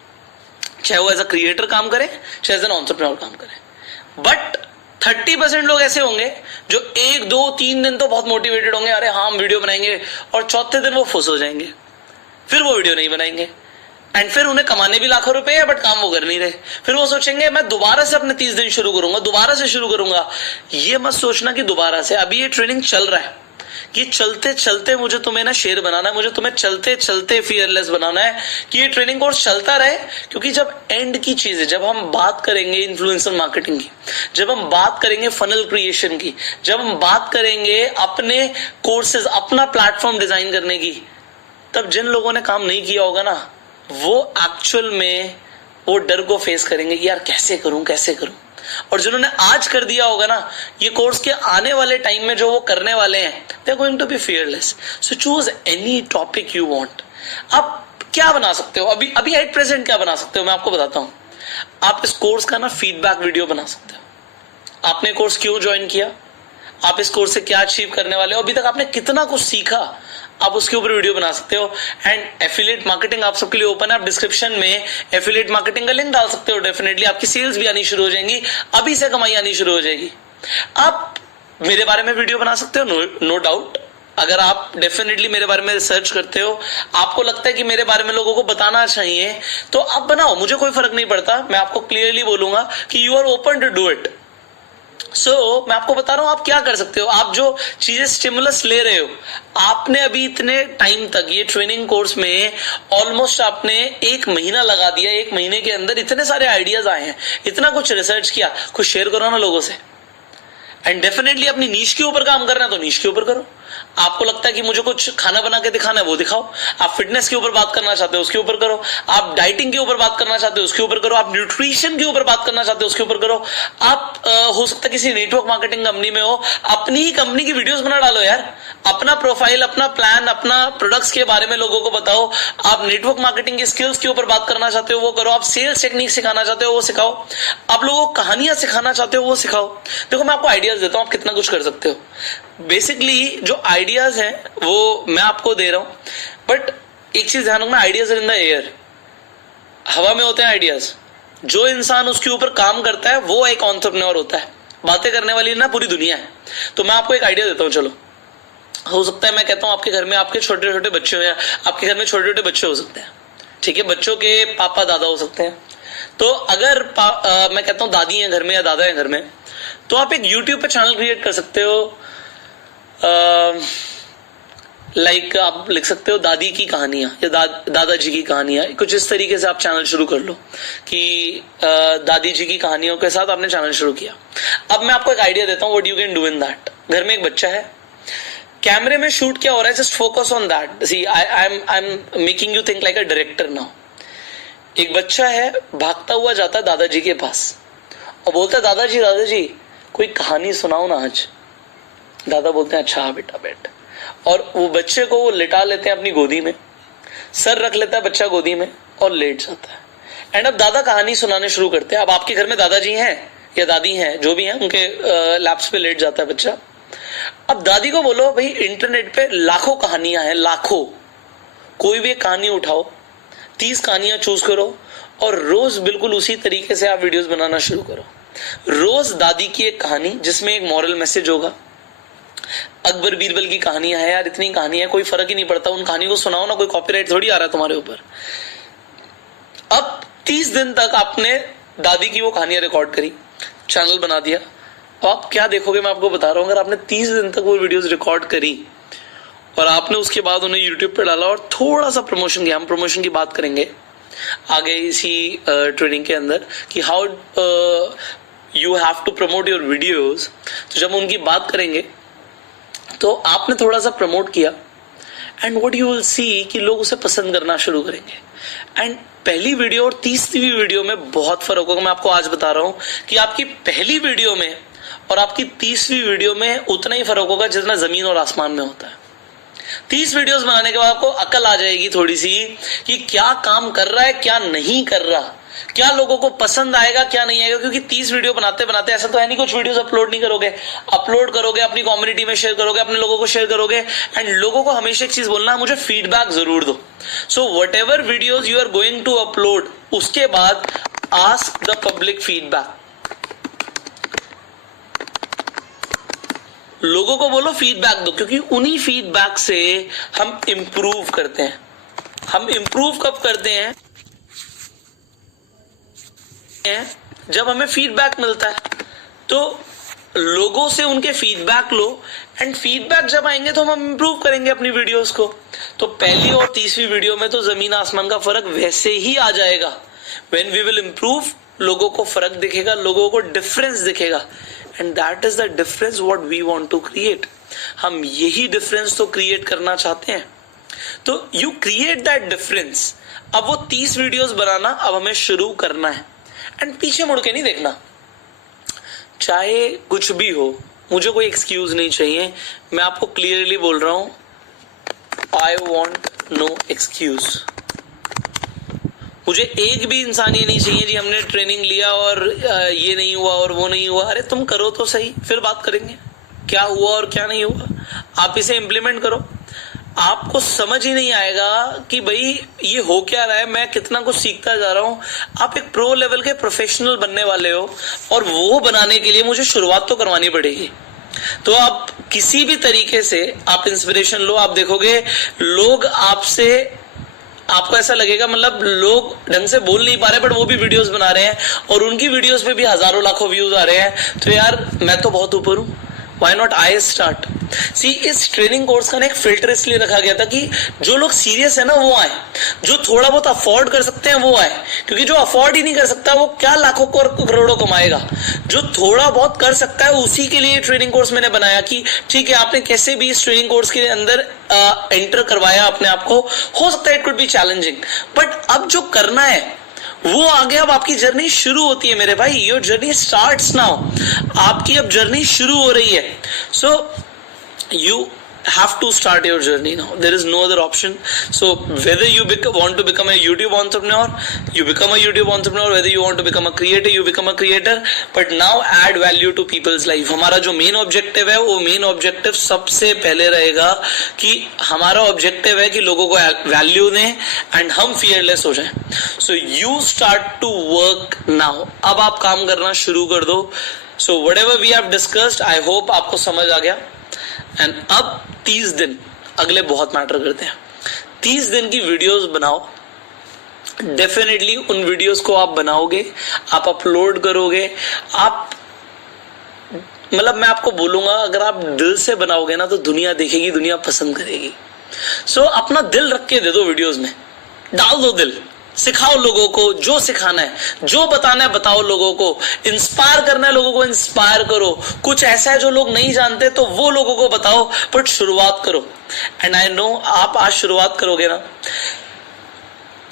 चाहे वो एज अ क्रिएटर काम करे, चाहे एज एन एंटरप्रेन्योर काम करे। बट 30% लोग ऐसे होंगे जो 1 2 3 दिन तो बहुत मोटिवेटेड होंगे, अरे हाँ हम वीडियो बनाएंगे, और चौथे दिन वो फुस हो जाएंगे, फिर वो वीडियो नहीं बनाएंगे, एंड फिर उन्हें कमाने भी लाखों रुपए है बट काम वो कर नहीं रहे। फिर वो सोचेंगे मैं दोबारा से अपने 30 दिन शुरू करूंगा, दोबारा से शुरू करूंगा। ये मत सोचना कि दोबारा से, अभी ये ट्रेनिंग चल रहा है, ये चलते चलते मुझे तुम्हें ना शेर बनाना है, मुझे तुम्हें चलते चलते फियरलेस बनाना है कि ये ट्रेनिंग कोर्स चलता रहे। क्योंकि जब एंड की चीज है, जब हम बात करेंगे इन्फ्लुएंसर मार्केटिंग की, जब हम बात करेंगे फनल क्रिएशन की, जब हम बात करेंगे अपने कोर्सेज, अपना प्लेटफॉर्म डिजाइन करने की, तब जिन लोगों ने काम नहीं किया होगा ना, वो एक्चुअल में वो डर को फेस करेंगे कि यार कैसे करूं कैसे करूं। और जिन्होंने आज कर दिया होगा ना, ये कोर्स के आने वाले टाइम में जो वो करने वाले हैं, they are going to be fearless. So choose any topic you want. आप क्या बना सकते हो अभी अभी एट प्रेजेंट, क्या बना सकते हो मैं आपको बताता हूं। आप इस कोर्स का ना फीडबैक वीडियो बना सकते हो। आपने कोर्स क्यों ज्वाइन किया, आप इस कोर्स से क्या अचीव करने वाले हो, अभी तक आपने कितना कुछ सीखा, आप उसके ऊपर वीडियो बना सकते हो। एंड एफिलिएट मार्केटिंग आप सबके लिए ओपन है, आप डिस्क्रिप्शन में एफिलिएट मार्केटिंग का लिंक डाल सकते हो। डेफिनेटली आपकी सेल्स भी आनी शुरू हो जाएंगी, अभी से कमाई आनी शुरू हो जाएगी। आप मेरे बारे में वीडियो बना सकते हो, नो डाउट। अगर आप डेफिनेटली मेरे बारे में रिसर्च करते हो, आपको लगता है कि मेरे बारे में लोगों को बताना चाहिए, तो आप बनाओ, मुझे कोई फर्क नहीं पड़ता। मैं आपको क्लियरली बोलूंगा कि you are open to do it. मैं आपको बता रहा हूं आप क्या कर सकते हो। आप जो चीजें स्टिमुलस ले रहे हो, आपने अभी इतने टाइम तक ये ट्रेनिंग कोर्स में ऑलमोस्ट आपने 1 महीना लगा दिया, 1 महीने के अंदर इतने सारे आइडियाज आए हैं, इतना कुछ रिसर्च किया, कुछ शेयर करो ना लोगों से। एंड डेफिनेटली अपनी नीश के ऊपर काम करना है तो नीश के ऊपर करो। आपको लगता है कि मुझे कुछ खाना बना के दिखाना है, वो दिखाओ। आप फिटनेस के ऊपर बात करना चाहते हो, उसके ऊपर करो। आप डाइटिंग के ऊपर बात करना चाहते हो, उसके ऊपर करो। आप न्यूट्रिशन के ऊपर बात करना चाहते हो, उसके ऊपर करो। आप हो सकता है किसी नेटवर्क मार्केटिंग कंपनी में हो, अपनी ही कंपनी की वीडियोस बना डालो यार। अपना प्रोफाइल, अपना प्लान, अपना प्रोडक्ट्स के बारे में लोगों को बताओ। आप नेटवर्क मार्केटिंग के स्किल्स के ऊपर बात करना चाहते हो, वो करो। आप सेल्स टेक्निक सिखाना चाहते हो, वो सिखाओ। आप लोगों को कहानियां सिखाना चाहते हो, वो सिखाओ। देखो मैं आपको आइडियाज देता हूं, आप कितना कुछ कर सकते हो। बेसिकली जो आइडियाज हैं वो मैं आपको दे रहा हूं, बट एक चीज ध्यान रखना, आइडियाज इन द एयर, हवा में होते हैं आइडियाज। जो इंसान उसके ऊपर काम करता है वो एक एंटरप्रेन्योर होता है। बातें करने वाली ना पूरी दुनिया है। तो मैं आपको एक आइडिया देता हूं। चलो, हो सकता है मैं कहता हूं आपके घर में आपके छोटे छोटे बच्चे हो, या आपके घर में छोटे छोटे बच्चे हो सकते हैं, ठीक है, बच्चों के पापा दादा हो सकते हैं। तो अगर मैं कहता हूं दादी है घर में या दादा है घर में, तो आप एक यूट्यूब पे चैनल क्रिएट कर सकते हो। लाइक आप लिख सकते हो दादी की कहानियां या दादाजी की कहानियां, कुछ इस तरीके से आप चैनल शुरू कर लो कि दादी जी की कहानियों के साथ आपने चैनल शुरू किया। अब मैं आपको एक आइडिया देता हूं what you can do in that. घर में एक बच्चा है, कैमरे में शूट क्या हो रहा है, just focus on that. See I am making you think like a director now. एक बच्चा है, भागता हुआ जाता है दादाजी के पास और बोलता है दादाजी कोई कहानी सुनाओ ना आज। दादा बोलते हैं अच्छा बेटा बैठ, और वो बच्चे को वो लिटा लेते हैं अपनी गोदी में, सर रख लेता है बच्चा गोदी में और लेट जाता है। एंड अब दादा कहानी सुनाने शुरू करते हैं। अब आपके घर में दादाजी हैं या दादी हैं, जो भी हैं, उनके लैप्स पे लेट जाता है बच्चा। अब दादी को बोलो भाई इंटरनेट पे लाखों कहानियां हैं, लाखों, कोई भी एक कहानी उठाओ, 30 कहानियां चूज करो और रोज बिल्कुल उसी तरीके से आप वीडियोस बनाना शुरू करो। रोज दादी की एक कहानी जिसमें एक मॉरल मैसेज होगा। अकबर बीरबल की कहानियां हैं यार, इतनी कहानियां, कोई फर्क ही नहीं पड़ता, उन कहानी को सुनाओ ना, कोई कॉपीराइट थोड़ी आ रहा है तुम्हारे ऊपर। अब 30 दिन तक आपने दादी की वो कहानियां रिकॉर्ड करी, चैनल बना दिया। अब आप क्या देखोगे मैं आपको बता रहा हूं, अगर आपने 30 दिन तक वो वीडियोस रिकॉर्ड करी और आपने उसके बाद उन्हें यूट्यूब पे डाला और थोड़ा सा प्रमोशन किया, हम प्रमोशन की बात करेंगे आगे इसी ट्रेनिंग के अंदर कि how you have to promote your videos. तो जब उनकी बात करेंगे तो आपने थोड़ा सा प्रमोट किया and what you will see कि लोग उसे पसंद करना शुरू करेंगे। एंड पहली वीडियो और 30वीं वीडियो में बहुत फर्क होगा। मैं आपको आज बता रहा हूं कि आपकी पहली वीडियो में और आपकी 30वीं वीडियो में उतना ही फर्क होगा जितना जमीन और आसमान में होता है। 30 वीडियोस बनाने के बाद आपको अकल आ जाएगी थोड़ी सी कि क्या काम कर रहा है, क्या नहीं कर रहा, क्या लोगों को पसंद आएगा, क्या नहीं आएगा। क्योंकि 30 वीडियो बनाते बनाते ऐसा तो है नहीं कुछ वीडियोस अपलोड नहीं करोगे, अपलोड करोगे, अपनी कम्युनिटी में शेयर करोगे, अपने लोगों को शेयर करोगे। एंड लोगों को हमेशा एक चीज बोलना है, मुझे फीडबैक जरूर दो। So whatever videos you are going to upload, उसके बाद आस्क द पब्लिक फीडबैक। लोगों को बोलो फीडबैक दो, क्योंकि उन्हीं फीडबैक से हम इम्प्रूव करते हैं। हम इम्प्रूव कब करते हैं? जब हमें फीडबैक मिलता है। तो लोगों से उनके फीडबैक लो, एंड फीडबैक जब आएंगे तो हम इम्प्रूव करेंगे अपनी वीडियोस को। तो पहली और तीसरी वीडियो में तो जमीन आसमान का फर्क वैसे ही आ जाएगा। व्हेन वी विल इम्प्रूव, लोगों को फर्क दिखेगा, लोगों को डिफरेंस दिखेगा, and that is the difference what we want to create. हम यही डिफरेंस तो क्रिएट करना चाहते हैं। तो यू क्रिएट दैट डिफरेंस। अब वो 30 वीडियोस बनाना अब हमें शुरू करना है, एंड पीछे मुड़ के नहीं देखना। चाहे कुछ भी हो, मुझे कोई एक्सक्यूज नहीं चाहिए। मैं आपको क्लियरली बोल रहा हूं, आई वॉन्ट नो एक्सक्यूज। मुझे एक भी इंसान ये नहीं चाहिए जी हमने ट्रेनिंग लिया और ये नहीं हुआ और वो नहीं हुआ। अरे तुम करो तो सही, फिर बात करेंगे क्या हुआ और क्या नहीं हुआ। आप इसे इम्प्लीमेंट करो। आपको समझ ही नहीं आएगा कि भाई ये हो क्या रहा है, मैं कितना कुछ सीखता जा रहा हूं। आप एक प्रो लेवल के प्रोफेशनल बनने वाले हो, और वो बनाने के लिए मुझे शुरुआत तो करवानी पड़ेगी। तो आप किसी भी तरीके से आप इंस्पिरेशन लो। आप देखोगे लोग आपसे, आपको ऐसा लगेगा मतलब लोग ढंग से बोल नहीं पा रहे बट वो भी वीडियोस बना रहे हैं, और उनकी वीडियोस पे भी हजारों लाखों व्यूज आ रहे हैं। तो यार मैं तो बहुत ऊपर हूं, Why not I start? सी इस ट्रेनिंग कोर्स का ना एक फिल्टर इसलिए रखा गया था कि जो लोग सीरियस है ना वो आए, जो थोड़ा बहुत अफोर्ड कर सकते हैं वो आए। क्योंकि जो अफोर्ड ही नहीं कर सकता वो क्या लाखों करोड़ों कमाएगा। जो थोड़ा बहुत कर सकता है उसी के लिए ट्रेनिंग कोर्स मैंने बनाया कि ठीक है आपने कैसे भी इस ट्रेनिंग कोर्स के अंदर एंटर करवाया अपने आप को। हो सकता है it could be challenging, but अब जो करना है वो आगे, अब आपकी जर्नी शुरू होती है मेरे भाई। Your journey starts now. आपकी अब जर्नी शुरू हो रही है। So you have to start your journey now. There is no other option. So whether you want to become a YouTube entrepreneur, you become a YouTube entrepreneur. Whether you want to become a creator, you become a creator. But now add value to people's life. हमारा जो main objective है वो main objective सबसे पहले रहेगा कि हमारा objective है कि लोगों को वैल्यू दें एंड हम फियरलेस हो जाएं. So you start to work now. अब आप काम करना शुरू कर दो. So whatever we have discussed, I hope आपको समझ आ गया. एंड अब 30 दिन अगले बहुत मैटर करते हैं. 30 दिन की वीडियोस बनाओ. डेफिनेटली उन वीडियोस को आप बनाओगे, आप अपलोड करोगे, आप मतलब मैं आपको बोलूंगा अगर आप दिल से बनाओगे ना तो दुनिया देखेगी, दुनिया पसंद करेगी. सो अपना दिल रख के दे दो वीडियोस में, डाल दो दिल. सिखाओ लोगों को जो सिखाना है, जो बताना है बताओ लोगों को. इंस्पायर करना है लोगों को, इंस्पायर करो. कुछ ऐसा है जो लोग नहीं जानते तो वो लोगों को बताओ, बट शुरुआत करो. एंड आई नो आप आज शुरुआत करोगे ना,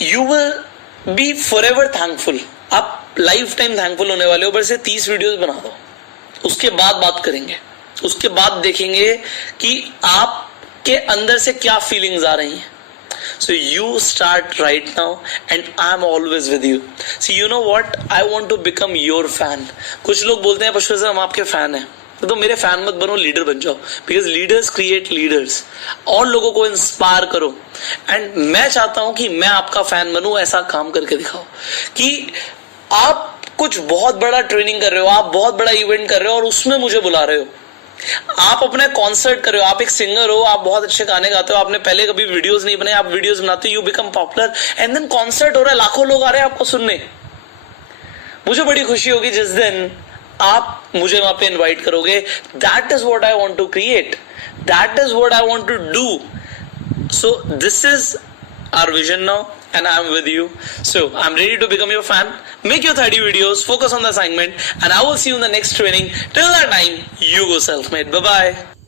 you will be forever thankful. आप लाइफ टाइम थैंकफुल होने वाले हो. बस ये 30 वीडियोस बना दो, उसके बाद बात करेंगे. उसके बाद देखेंगे कि आपके अंदर से क्या फीलिंग्स आ रही हैं. So you start right now and I'm always with you. See, you know what? I want to become your fan. कुछ लोग बोलते हैं पशु सर हम आपके फैन हैं. तो मेरे फैन मत बनो, लीडर बन जाओ. Because leaders create leaders. और लोगों को इंस्पायर करो. एंड मैं चाहता हूं कि मैं आपका फैन बनूं. ऐसा काम करके दिखाओ कि आप कुछ बहुत बड़ा ट्रेनिंग कर रहे हो, आप बहुत बड़ा इवेंट कर रहे हो और उसमें मुझे बुला रहे हो. आप अपने कॉन्सर्ट कर रहे हो, आप एक सिंगर हो, आप बहुत अच्छे गाने गाते हो, आपने पहले कभी वीडियोस नहीं बनाए, आप वीडियोस बनाते हो, you become popular, and then concert हो रहा है, लाखों लोग आ रहे हैं आपको सुनने. मुझे बड़ी खुशी होगी जिस दिन आप मुझे वहां पे इनवाइट करोगे. That is what I want to create, that is what I want to do. So this is our vision now and I am with you. So I'm ready to become your fan. Make your 30 videos, focus on the assignment, and I will see you in the next training. Till that time, you go self-made. Bye bye.